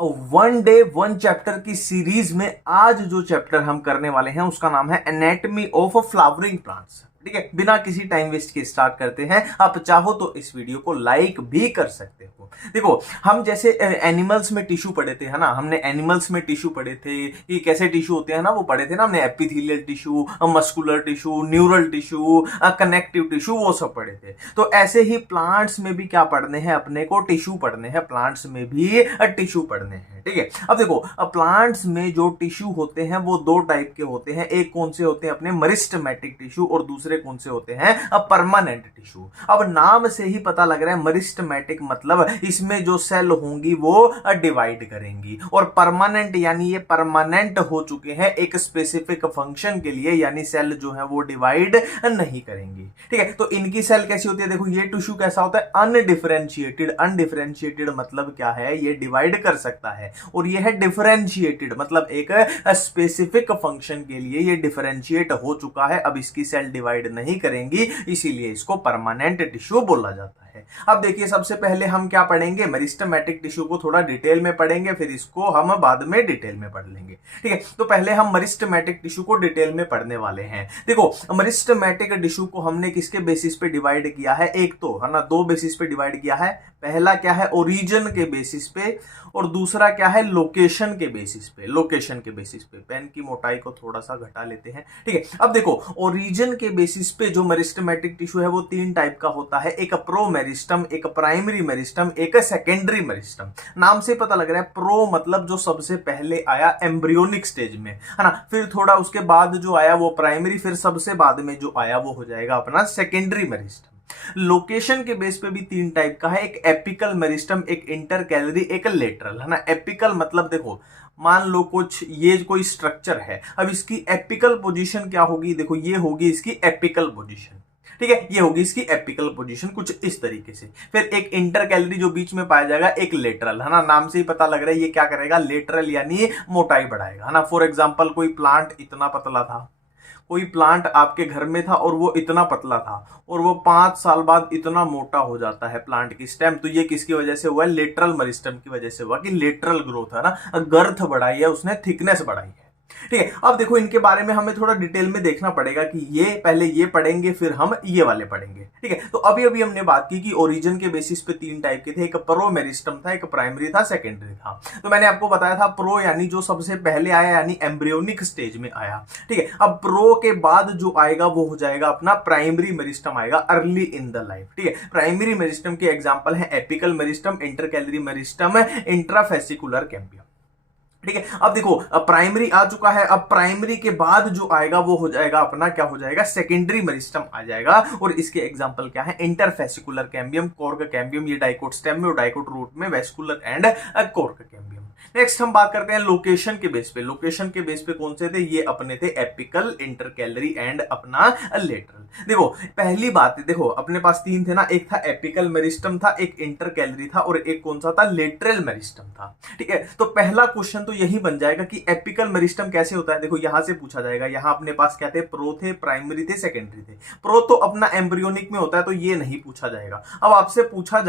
One day one chapter की series में आज जो चैप्टर हम करने वाले हैं उसका नाम है एनाटॉमी ऑफ फ्लावरिंग प्लांट्स। ठीक है, बिना किसी टाइम वेस्ट के स्टार्ट करते हैं। आप चाहो तो इस वीडियो को लाइक भी कर सकते हो। देखो, हम जैसे एनिमल्स में टिश्यू पढ़े थे, है ना, हमने एनिमल्स में टिश्यू पढ़े थे कि कैसे टिश्यू होते हैं ना, वो पढ़े थे ना हमने, epithelial tissue, muscular tissue, neural tissue, connective tissue, वो सब पढ़े थे। तो ऐसे ही प्लांट्स में भी क्या पढ़ने हैं, अपने को टिश्यू पढ़ने हैं, प्लांट्स में भी टिश्यू पढ़ने हैं। ठीक है, अब देखो, प्लांट्स में जो टिश्यू होते हैं वो दो टाइप के होते हैं। एक कौन से होते हैं, अपने मरिस्टमैटिक टिश्यू, और दूसरे कौन से होते हैं, परमानेंट टिश्यू। अब नाम से ही पता लग रहा है, मरिस्टमैटिक मतलब इसमें जो सेल होंगी वो डिवाइड करेंगी, और परमानेंट यानी ये परमानेंट हो चुके हैं एक स्पेसिफिक फंक्शन के लिए, यानी सेल जो है वो डिवाइड नहीं करेंगी। ठीक है, तो इनकी सेल कैसी होती है, देखो ये टिश्यू कैसा होता है, अनडिफरेंशिएटेड। अनडिफरेंशिएटेड मतलब क्या है, ये डिवाइड कर सकता है, और ये है डिफरेंशिएटेड मतलब एक स्पेसिफिक फंक्शन के लिए ये डिफरेंशिएट हो चुका है, अब इसकी सेल डिवाइड नहीं करेंगी, इसीलिए इसको परमानेंट टिश्यू बोला जाता है। अब देखिए, सबसे पहले हम क्या पढ़ेंगे, मेरिस्टेमेटिक टिश्यू को थोड़ा डिटेल में पढ़ेंगे, फिर इसको हम बाद में डिटेल में पढ़ लेंगे। ठीक है, तो पहले हम मेरिस्टेमेटिक टिश्यू को डिटेल में पढ़ने वाले हैं। देखो, मेरिस्टेमेटिक टिश्यू को हमने किसके बेसिस पे डिवाइड किया है, एक तो है ना, दो बेसिस पे डिवाइड किया है। पहला क्या है, ओरिजिन के बेसिस पे, और दूसरा क्या है, लोकेशन के बेसिस पे। लोकेशन के बेसिस पे पेन की मोटाई को थोड़ा सा घटा लेते हैं। ठीक है, अब देखो, ओरिजिन के बेसिस पे जो मेरिस्टेमेटिक टिश्यू है वो तीन टाइप का होता है, एक प्रो मेरिस्टम, एक प्राइमरी मेरिस्टम, एक सेकेंडरी मेरिस्टम। नाम से पता लग रहा है, प्रो मतलब जो सबसे पहले आया एम्ब्रियोनिक स्टेज में, है ना, फिर थोड़ा उसके बाद जो आया वो प्राइमरी, फिर सबसे बाद में जो आया वो हो जाएगा अपना सेकेंडरी मेरिस्टम। लोकेशन के बेस पे भी तीन टाइप का है, एक एपिकल मेरिस्टम, एक इंटरकैलरी, एक लेटरल, है ना। एपिकल मतलब देखो, मान लो कुछ ये कोई स्ट्रक्चर है, अब इसकी एपिकल पोजीशन क्या होगी, देखो ये होगी इसकी एपिकल पोजीशन। ठीक है, ये होगी इसकी एपिकल पोजीशन कुछ इस तरीके से। फिर एक इंटरकैलरी जो बीच में पाया जाएगा, एक लेटरल, है ना, नाम से ही पता लग रहा है ये क्या करेगा, लेटरल यानी मोटाई बढ़ाएगा, है ना। फॉर एग्जांपल, कोई प्लांट इतना पतला था, कोई प्लांट आपके घर में था और वो इतना पतला था, और वो 5 साल बाद इतना मोटा हो जाता है प्लांट की स्टेम, तो ये किसकी वजह से हुआ, लेटरल मेरिस्टम की वजह से हुआ, कि लेटरल ग्रोथ है ना, गर्थ बढ़ाई है उसने, थिकनेस बढ़ाई है। ठीक है, अब देखो, इनके बारे में हमें थोड़ा डिटेल में देखना पड़ेगा कि ये पहले ये पढ़ेंगे फिर हम ये वाले पढ़ेंगे। ठीक है, तो अभी अभी हमने बात की कि ओरिजिन के बेसिस पे तीन टाइप के थे, एक प्रो मेरिस्टम था, एक प्राइमरी था, सेकेंडरी था। तो मैंने आपको बताया था प्रो यानी जो सबसे पहले आया, यानी एम्ब्रियोनिक स्टेज में आया। ठीक है, अब प्रो के बाद जो आएगा वो हो जाएगा अपना प्राइमरी मेरिस्टम, आएगा अर्ली इन द लाइफ। ठीक है, प्राइमरी मेरिस्टम के एग्जांपल है apical meristem, intercalary meristem, intrafascicular cambium. ठीक है, अब देखो, अब प्राइमरी आ चुका है, अब प्राइमरी के बाद जो आएगा वो हो जाएगा अपना, क्या हो जाएगा, सेकेंडरी मेरिस्टम आ जाएगा, और इसके एग्जांपल क्या है, इंटरफेसिकुलर कैम्बियम, कॉर्क कैम्बियम, ये डाइकोट स्टेम में और डाइकोट रूट में, vascular and cork cambium. Next हम बात करते हैं लोकेशन के बेस पे। लोकेशन के बेस पे कौन से थे, ये अपने थे एपिकल, इंटरकैलरी एंड अपना लेटरल। देखो, पहली बात है, देखो अपने पास तीन थे ना, एक था एपिकल मेरिस्टम था, एक इंटरकैलरी था, और एक कौन सा था, लेटरल मेरिस्टम था। ठीक है, तो पहला क्वेश्चन तो यही बन जाएगा कि एपिकल मेरिस्टम कैसे होता है। देखो, यहां से पूछा जाएगा, यहां अपने पास क्या थे, प्रो थे, प्राइमरी थे, सेकेंडरी थे। प्रो तो अपना एम्ब्रियोनिक में होता है, तो ये नहीं पूछा जाएगा। अब आपसे पूछा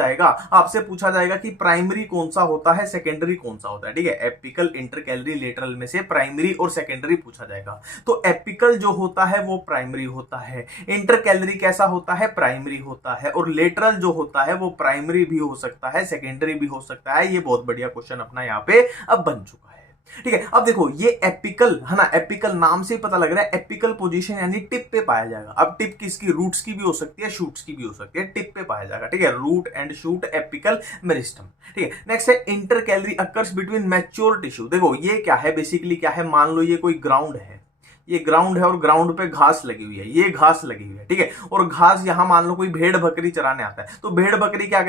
जाएगा कि प्राइमरी कौन सा होता है, सेकेंडरी कौन सा होता है। ठीक है, एपिकल, इंटरकैलरी, लेटरल में से प्राइमरी और सेकेंडरी पूछा जाएगा। तो एपिकल जो होता है वो प्राइमरी होता है, इंटरकैलरी कैसा होता है, प्राइमरी होता है, और लेटरल जो होता है वो प्राइमरी भी हो सकता है, सेकेंडरी भी हो सकता है। ये बहुत बढ़िया क्वेश्चन अपना यहाँ पे अब बन चुका है। ठीक है, अब देखो, ये एपिकल है ना, एपिकल नाम से ही पता लग रहा है, एपिकल पोजीशन यानी टिप पे पाया जाएगा। अब टिप किसकी, रूट्स की भी हो सकती है, शूट्स की भी हो सकती है, टिप पे पाया जाएगा। ठीक है, root and shoot, apical meristem. ठीक है, नेक्स्ट है intercalary, occurs between mature tissue. देखो, ये क्या है, बेसिकली क्या है, मान लो ये कोई ग्राउंड है, ये ग्राउंड है और ग्राउंड पे घास लगी हुई है, ये घास लगी हुई है। ठीक है, और घास यहां मान लो कोई भेड़ बकरी चराने आता है, तो भेड़ बकरी क्या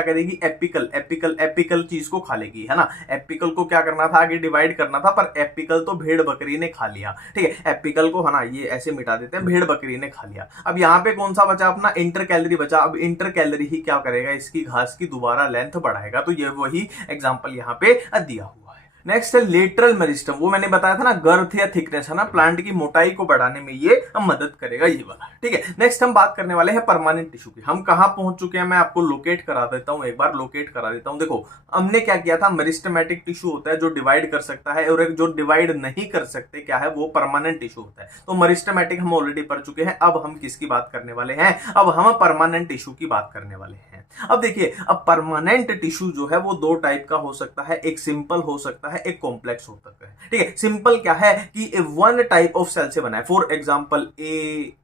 करेगी, एपिकल चीज को खा लेगी, है ना। एपिकल को क्या करना था, आगे डिवाइड करना था, पर एपिकल तो भेड़ बकरी ने खा लिया। ठीक है, एपिकल को, है ना, ये ऐसे मिटा देते हैं, भेड़ बकरी ने खा लिया। अब यहाँ पे कौन सा बचा, अपना इंटरकैलरी बचा। अब इंटरकैलरी ही क्या करेगा, इसकी घास की दोबारा लेंथ बढ़ाएगा, तो ये वही एग्जाम्पल यहाँ पे दिया हुआ है। नेक्स्ट है लेटरल मेरिस्टम, वो मैंने बताया था ना, गर्थ या थिकनेस है ना, प्लांट की मोटाई को बढ़ाने में ये मदद करेगा, ये वाला। ठीक है, नेक्स्ट हम बात करने वाले हैं परमानेंट टिश्यू की। हम कहां पहुंच चुके हैं, मैं आपको लोकेट करा देता हूं, एक बार लोकेट करा देता हूं। देखो हमने क्या किया था, मेरिस्टेमेटिक टिश्यू होता है जो डिवाइड कर सकता है, और एक जो डिवाइड नहीं कर सकते क्या है, वो परमानेंट टिश्यू होता है। तो मेरिस्टेमेटिक हम ऑलरेडी पढ़ चुके हैं। अब हम किसकी बात करने वाले हैं, अब हम परमानेंट टिश्यू की बात करने वाले हैं। अब देखिए, अब परमानेंट टिश्यू जो है वो दो टाइप का हो सकता है, एक सिंपल हो सकता है, एक कॉम्प्लेक्स हो सकता है। ठीक है, सिंपल क्या है कि वन टाइप ऑफ सेल से बना है। फॉर एग्जांपल ए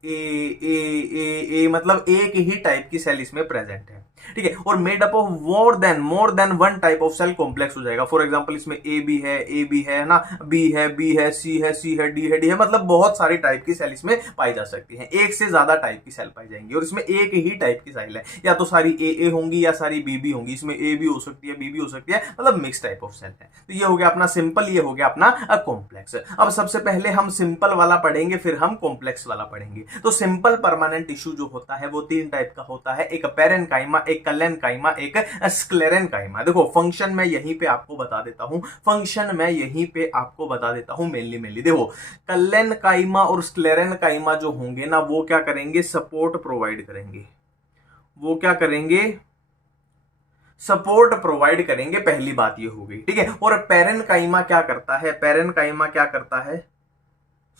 मतलब एक ही टाइप की सेल इसमें प्रेजेंट है। ठीक है, और made up of more than one type of cell complex हो जाएगा। फॉर एग्जांपल इसमें ए बी है ना, बी है, सी है, डी है, मतलब बहुत सारी टाइप की सेल इसमें पाई जा सकती है। एक से ज्यादा टाइप की सेल पाई जाएंगी, और इसमें एक ही टाइप की सेल है, या तो सारी ए होंगी या सारी बी होंगी। इसमें ए भी हो सकती है, बी भी हो सकती है, मतलब मिक्स टाइप ऑफ सेल है। तो ये हो गया अपना सिंपल, ये हो गया अपना कॉम्प्लेक्स। अब सबसे पहले हम सिंपल वाला पढ़ेंगे, फिर हम कॉम्प्लेक्स वाला पढ़ेंगे। तो सिंपल परमानेंट टिश्यू जो होता है वो तीन टाइप का होता है, एक पैरेन्काइमा, एक कलेन्काइमा, एक स्क्लेरेन्काइमा। देखो फंक्शन मैं यहीं पे आपको बता देता हूं, मेनली देखो कलेन्काइमा और स्क्लेरेन्काइमा जो होंगे ना, वो क्या करेंगे, सपोर्ट प्रोवाइड करेंगे, पहली बात ये हो गई। ठीक है, और पैरेन्काइमा क्या करता है,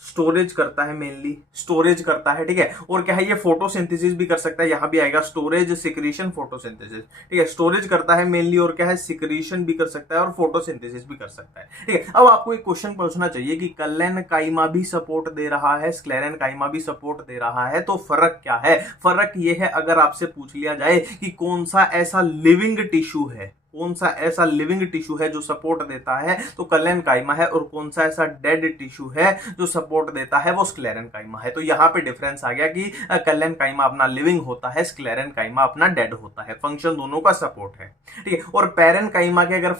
स्टोरेज करता है, मेनली स्टोरेज करता है। ठीक है, और क्या है, ये फोटोसिंथेसिस भी कर सकता है, यहां भी आएगा स्टोरेज, सिक्रीशन, फोटोसिंथेसिस। ठीक है, स्टोरेज करता है मेनली, और क्या है, सिक्रीशन भी कर सकता है और फोटोसिंथेसिस भी कर सकता है। ठीक है, अब आपको एक क्वेश्चन पूछना चाहिए कि कलेन्काइमा भी सपोर्ट दे रहा है, स्क्लेरेन्काइमा भी सपोर्ट दे रहा है, तो फर्क क्या है? फर्क ये है, अगर आपसे पूछ लिया जाए कि कौन सा ऐसा लिविंग टिश्यू है जो सपोर्ट देता है, तो कलेन्काइमा है, और कौन सा ऐसा डेड टिश्यू है जो सपोर्ट देता है, वो स्क्लेरेन्काइमा है। तो यहां पे डिफरेंस आ गया कि कलेन्काइमा अपना लिविंग होता है, स्क्लेरेन्काइमा अपना डेड होता है। फंक्शन दोनों का सपोर्ट है। ठीक है, और पैरेन्काइमा के अगर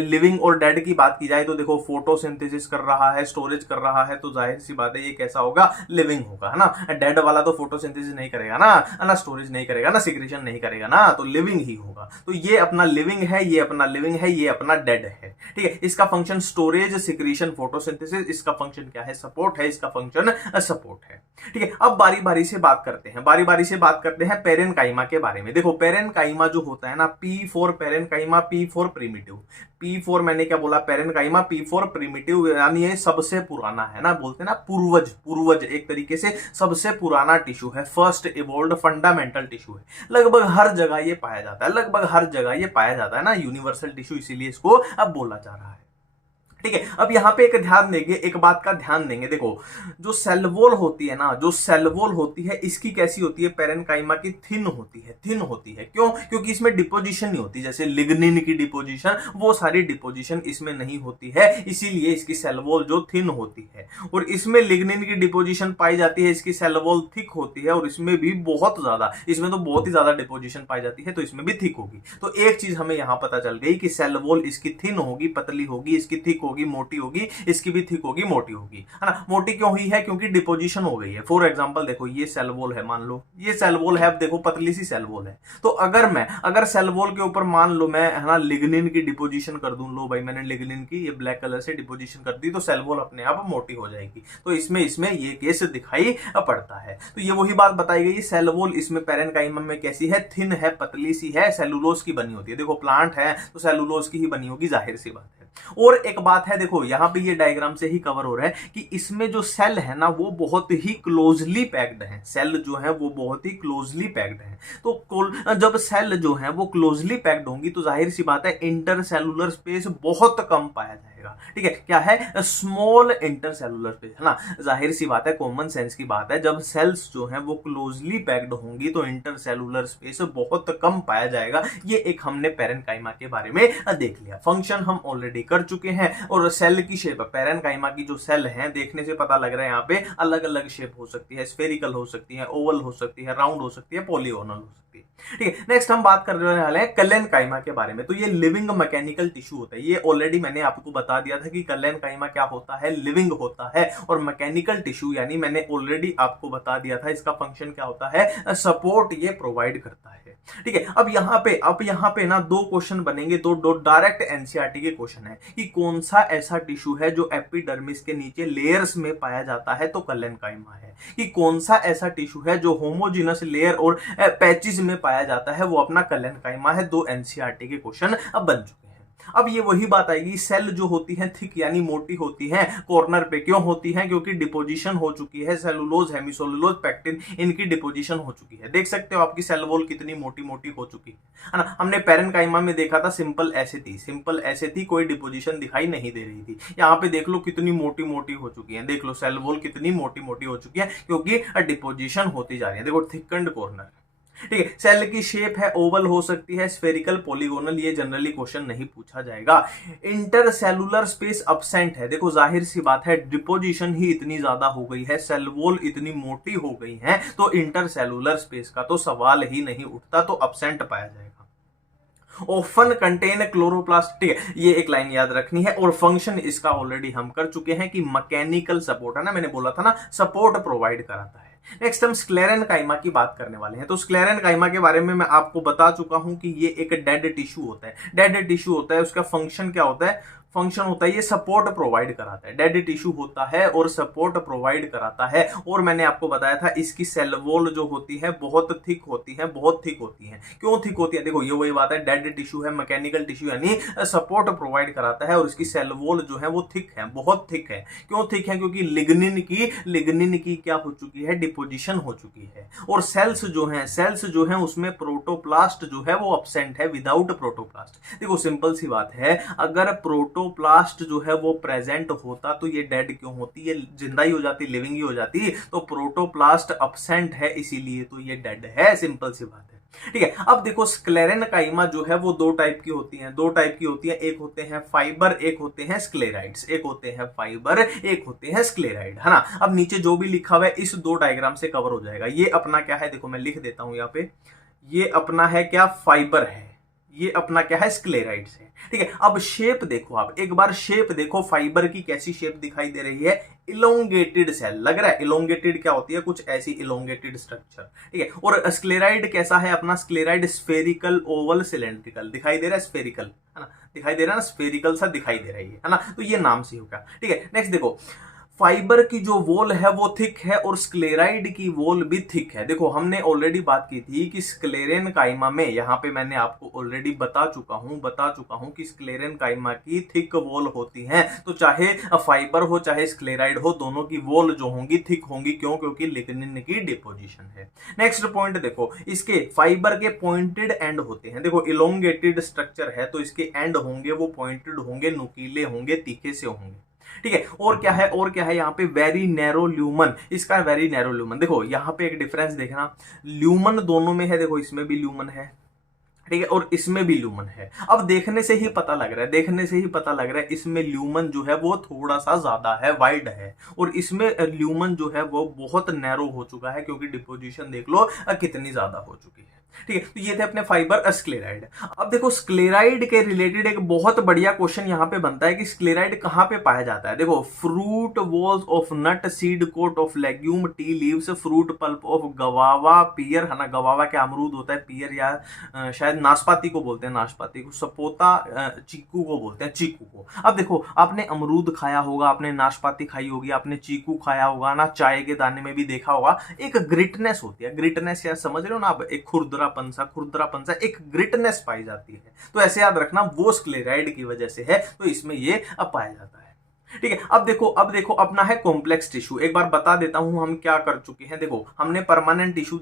लिविंग और डेड की बात की जाए तो देखो फोटोसिंथेसिस कर रहा है, स्टोरेज कर रहा है, तो जाहिर सी बात है ये कैसा होगा, लिविंग होगा, है ना। डेड वाला तो फोटोसिंथेसिस नहीं करेगा ना स्टोरेज नहीं करेगा ना, सिक्रीशन नहीं करेगा ना, तो लिविंग ही होगा। तो ये अपना लिविंग है, ये अपना लिविंग है, ये अपना डेड है। ठीक है, इसका फंक्शन स्टोरेज, सिक्रीशन, फोटोसिंथेसिस, इसका फंक्शन क्या है, सपोर्ट है, इसका फंक्शन सपोर्ट है। ठीक है, अब बारी बारी से बात करते हैं पैरेन्काइमा के बारे में। देखो पैरेन्काइमा जो होता है ना, P for parenchyma, P for primitive. P for मैंने क्या बोला, पैरेन्काइमा, पी फॉर प्रिमिटिव, यानी ये सबसे पुराना है ना, बोलते हैं ना पूर्वज, एक तरीके से सबसे पुराना टिश्यू है, फर्स्ट इवॉल्व्ड फंडामेंटल टिश्यू है। लगभग हर जगह ये पाया जाता है ना, यूनिवर्सल टिश्यू, इसीलिए इसको अब बोला जा रहा है। ठीक है, अब यहां पे एक बात का ध्यान देंगे। देखो जो सेल वॉल होती है इसकी कैसी होती है, पैरेन्काइमा की थिन होती है। क्यों? क्योंकि इसमें डिपोजिशन नहीं होती, जैसे लिग्निन की डिपोजिशन, वो सारी डिपोजिशन इसमें नहीं होती है, इसीलिए इसकी सेल वॉल जो थिन होती है। और इसमें लिग्निन की डिपोजिशन पाई जाती है, इसकी सेल वॉल थिक होती है, और इसमें भी बहुत ही ज्यादा डिपोजिशन पाई जाती है, तो इसमें भी थिक होगी। तो एक चीज हमें यहां पता चल गई कि सेल वॉल इसकी थिन होगी, पतली होगी, इसकी थिक होगी, मोटी होगी, इसकी भी थिक होगी, मोटी होगी, है ना। मोटी क्यों हुई है? क्योंकि डिपोजिशन हो गई है। फॉर एग्जांपल देखो ये सेल वॉल है, मान लो ये सेल वॉल है, अब देखो पतली सी सेल वॉल है, तो अगर सेल वॉल के ऊपर मान लो मैं, है ना, लिग्निन की डिपोजिशन कर दूं, लो भाई मैंने लिग्निन की ये ब्लैक कलर से डिपोजिशन कर दी, तो सेल वॉल अपने आप मोटी हो जाएगी। तो इसमें ये केस दिखाई पड़ता है। तो ये वही बात बताई गई, सेल वॉल इसमें पैरेन्काइमा में कैसी है, थिन है, पतली सी है, सेलुलोज की बनी होती है। देखो प्लांट है तो सेलुलोज की ही बनी होगी, जाहिर सी बात है। और एक बात है, देखो यहां पे ये डायग्राम से ही कवर हो रहा है कि इसमें जो सेल है ना वो बहुत ही क्लोजली पैक्ड है, सेल जो है वो बहुत ही क्लोजली पैक्ड है। तो जब सेल जो है वो क्लोजली पैक्ड होंगी तो जाहिर सी बात है इंटरसेलुलर स्पेस बहुत कम पाया जाएगा। ठीक है, क्या है, स्मॉल इंटरसेलुलर स्पेस, है ना। जाहिर सी बात है, कॉमन सेंस की बात है, जब सेल्स जो है वो क्लोजली पैक्ड होंगी तो इंटरसेलुलर स्पेस बहुत कम पाया जाएगा। ये एक हमने पैरेन्काइमा के बारे में देख लिया। फंक्शन हम ऑलरेडी कर चुके हैं, और सेल की शेप, पैरेन्काइमा की जो सेल है देखने से पता लग रहा है यहाँ पे अलग अलग शेप हो सकती है, स्फेरिकल हो सकती है, ओवल हो सकती है, राउंड हो सकती है, पॉलीगोनल हो सकती है। सकती है। ठीक है, नेक्स्ट हम बात करने वाले हैं कलेनकाइमा के बारे में। तो ये लिविंग मैकेनिकल टिश्यू होता है। ये ऑलरेडी मैंने आपको बता दिया था कि कलेनकाइमा क्या होता है, लिविंग होता है, और मैकेनिकल टिश्यू यानी मैंने ऑलरेडी आपको बता दिया था इसका फंक्शन क्या होता है, सपोर्ट ये प्रोवाइड करता है। ठीक है, अब यहाँ पे ना दो क्वेश्चन बनेंगे, दो डायरेक्ट एनसीईआरटी के क्वेश्चन है कि कौन सा ऐसा टिश्यू है जो एपिडर्मिस के नीचे लेयर्स में पाया जाता है, तो कलेनकाइमा है। कि कौन सा ऐसा टिश्यू है जो होमोजिनस लेयर और पैचेस में पाया जाता है, वो अपना कलेनकाइमा है। दो एनसीईआरटी के क्वेश्चन अब बन चुके हैं। अब ये वही बात आएगी, सेल जो होती है थिक यानी मोटी होती है, कॉर्नर पे क्यों होती है, क्योंकि डिपोजिशन हो चुकी है, सेलुलोज, हेमिसोलुलोज, पेक्टिन, इनकी डिपोजिशन हो चुकी है। देख सकते हो आपकी सेल वॉल कितनी मोटी मोटी हो चुकी है ना। हमने पैरेन्काइमा में देखा था सिंपल ऐसे थी, कोई डिपोजिशन दिखाई नहीं दे रही थी। यहाँ पे देख लो कितनी मोटी मोटी हो चुकी है, देख लो सेल वॉल कितनी मोटी मोटी हो चुकी है, क्योंकि डिपोजिशन होती जा रही है। देखो थिकन्ड कॉर्नर। ठीक है, सेल की शेप है ओवल हो सकती है, स्फेरिकल, पॉलीगोनल, ये जनरली क्वेश्चन नहीं पूछा जाएगा। इंटरसेलुलर स्पेस अब्सेंट है। देखो जाहिर सी बात है, डिपोजिशन ही इतनी ज्यादा हो गई है, सेल वॉल इतनी मोटी हो गई है, तो इंटरसेलुलर स्पेस का तो सवाल ही नहीं उठता, तो अब्सेंट पाया जाएगा। Often contain chloroplast. ठीक है, ये एक लाइन याद रखनी है। और फंक्शन इसका ऑलरेडी हम कर चुके हैं कि मैकेनिकल सपोर्ट है ना, मैंने बोला था ना सपोर्ट प्रोवाइड कराता है। नेक्स्ट हम स्क्लेरेनकाइमा की बात करने वाले हैं। तो स्क्लेरेनकाइमा के बारे में मैं आपको बता चुका हूं कि ये एक डेड टिश्यू होता है। डेड टिश्यू होता है, उसका फंक्शन क्या होता है, फंक्शन होता है ये सपोर्ट प्रोवाइड कराता है। डेड टिश्यू होता है और सपोर्ट प्रोवाइड कराता है। और मैंने आपको बताया था इसकी सेल वॉल जो होती है बहुत थिक होती है, बहुत थिक होती है। क्यों थिक होती है, देखो ये वही बात है, डेड टिश्यू है, मैकेनिकल टिश्यू यानी सपोर्ट प्रोवाइड कराता है, और इसकी सेल वॉल जो है वो थिक है, बहुत थिक है। क्यों थिक है, क्योंकि लिग्निन की क्या हो चुकी है, डिपोजिशन हो चुकी है। और सेल्स जो है उसमें प्रोटोप्लास्ट जो है वो अब्सेंट है, विदाउट प्रोटोप्लास्ट। देखो सिंपल सी बात है, अगर प्रोटोप्लास्ट जो है वो प्रेजेंट होता तो ये डेड क्यों होती, ये जिंदा ही हो जाती, लिविंग ही हो जाती। तो प्रोटोप्लास्ट अब्सेंट है, इसीलिए तो ये डेड है, सिंपल सी बात है। ठीक है, अब देखो स्क्लेरेनकाइमा जो है वो दो टाइप की होती है, एक होते हैं फाइबर, एक होते हैं स्क्लेराइड्स। एक होते हैं फाइबर, एक होते हैं स्क्लेराइड, है ना। अब नीचे जो भी लिखा हुआ है इस दो डायग्राम से कवर हो जाएगा। ये अपना क्या है, देखो मैं लिख देता हूं यहाँ पे, ये अपना है क्या, फाइबर है, ये अपना क्या है, स्क्लेराइड्स है। ठीक है, अब शेप देखो, आप एक बार शेप देखो, फाइबर की कैसी शेप दिखाई दे रही है, इलोंगेटेड सेल लग रहा है। इलोंगेटेड क्या होती है, कुछ ऐसी इलोंगेटेड स्ट्रक्चर। ठीक है, और स्क्लेराइड कैसा है अपना, स्क्लेराइड स्फेरिकल, ओवल, सिलेंड्रिकल दिखाई दे रहा है, स्फेरिकल है ना, दिखाई दे रहा है ना, स्फेरिकल सा दिखाई दे रही है ना। तो ये नाम से होगा। ठीक है, नेक्स्ट देखो, फाइबर की जो वॉल है वो थिक है और स्क्लेराइड की वॉल भी थिक है। देखो हमने ऑलरेडी बात की थी कि स्क्लेरेनकाइमा में, यहाँ पे मैंने आपको ऑलरेडी बता चुका हूं कि स्क्लेरेनकाइमा की थिक वॉल होती है। तो चाहे फाइबर हो चाहे स्क्लेराइड हो, दोनों की वॉल जो होंगी थिक होंगी। क्यों, क्योंकि लिग्निन की डिपोजिशन है। नेक्स्ट पॉइंट देखो, इसके फाइबर के पॉइंटेड एंड होते हैं। देखो इलोंगेटेड स्ट्रक्चर है तो इसके एंड होंगे वो पॉइंटेड होंगे, नुकीले होंगे, तीखे से होंगे। ठीक है, और क्या है यहाँ पे, वेरी नैरो ल्यूमन। इसका वेरी नैरो ल्यूमन, देखो यहाँ पे एक डिफरेंस देखना, ल्यूमन दोनों में है, देखो इसमें भी ल्यूमन है, ठीक है, और इसमें भी ल्यूमन है। अब देखने से ही पता लग रहा है इसमें ल्यूमन जो है वो थोड़ा सा ज्यादा है, वाइड है, और इसमें ल्यूमन जो है वो बहुत नैरो हो चुका है, क्योंकि डिपोजिशन देख लो कितनी ज्यादा हो चुकी है। ठीक है, तो ये थे अपने फाइबर, स्क्लेराइड। अब देखो स्क्लेराइड के रिलेटेड एक बहुत बढ़िया क्वेश्चन यहाँ पे बनता है कि स्क्लेराइड कहाँ पे पाया जाता है। देखो, fruit walls of nut, seed coat of legume, tea leaves, fruit pulp of guava, pear, है ना, गवावा क्या अमरूद होता है, पियर या शायद नाशपाती को बोलते हैं, नाशपाती को, सपोता चीकू को बोलते हैं, चीकू को। अब देखो, आपने अमरूद खाया होगा, आपने नाशपाती खाई होगी, आपने चीकू खाया होगा ना, चाय के दाने में भी देखा होगा, एक ग्रिटनेस होती है, ग्रिटनेस या समझ रहे हो ना आप, एक खुरदरापन सा एक ग्रिटनेस पाई जाती है। तो ऐसे याद रखना, वो स्क्लेराइड की वजह से है, तो इसमें ये अब पाया जाता है। ठीक है, अब देखो अपना है कॉम्प्लेक्स टिश्यू। एक बार बता देता हूं हम क्या कर चुके हैं। देखो हमने परमानेंट टिश्यू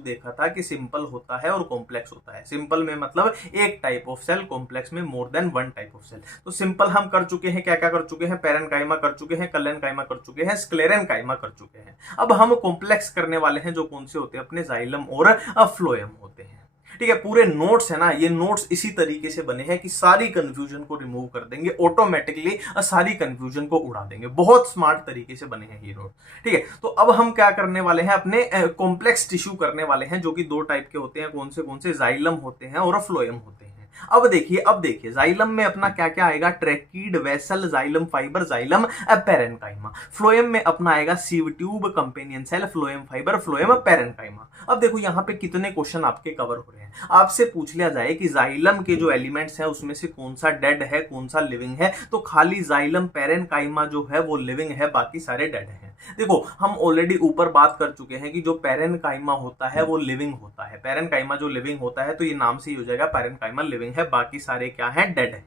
देखा था कि सिंपल होता है और कॉम्प्लेक्स होता है। सिंपल में मतलब एक टाइप ऑफ सेल, कॉम्प्लेक्स में more than one type of cell. तो सिंपल हम कर चुके हैं, क्या कर चुके हैं, पैरेन्काइमा कर चुके हैं, कलेनकाइमा कर चुके हैं, स्क्लेरेनकाइमा कर चुके हैं। अब हम कॉम्प्लेक्स करने वाले हैं, जो कौन से होते हैं, अपने जाइलम और फ्लोएम होते हैं। ठीक है। पूरे नोट्स है ना, ये नोट्स इसी तरीके से बने हैं कि सारी कंफ्यूजन को रिमूव कर देंगे ऑटोमेटिकली, सारी कंफ्यूजन को उड़ा देंगे। बहुत स्मार्ट तरीके से बने हैं ये नोट, ठीक है। तो अब हम क्या करने वाले हैं, अपने कॉम्प्लेक्स टिश्यू करने वाले हैं, जो कि दो टाइप के होते हैं। कौन से जाइलम होते हैं और फ्लोएम होते हैं। अब देखिए जाइलम में अपना क्या क्या आएगा, tracheid, vessel, xylem fibre, xylem parenchyma. Phloem में अपना आएगा sieve tube, companion cell, phloem fibre, phloem parenchyma. अब देखो यहाँ पे कितने क्वेश्चन आपके कवर हो रहे हैं। आपसे पूछ लिया जाए कि जाइलम के जो एलिमेंट्स हैं उसमें से कौन सा डेड है, कौन सा लिविंग है, तो खाली जाइलम पैरेनकाइमा जो है वो लिविंग है, बाकी सारे डेड हैं। देखो हम ऑलरेडी ऊपर बात कर चुके हैं कि जो पैरेनकाइमा होता है वो लिविंग होता है। पैरेनकाइमा जो लिविंग होता है तो ये नाम से ही हो जाएगा, पैरेनकाइमा लिविंग है, बाकी सारे क्या है, डेड है,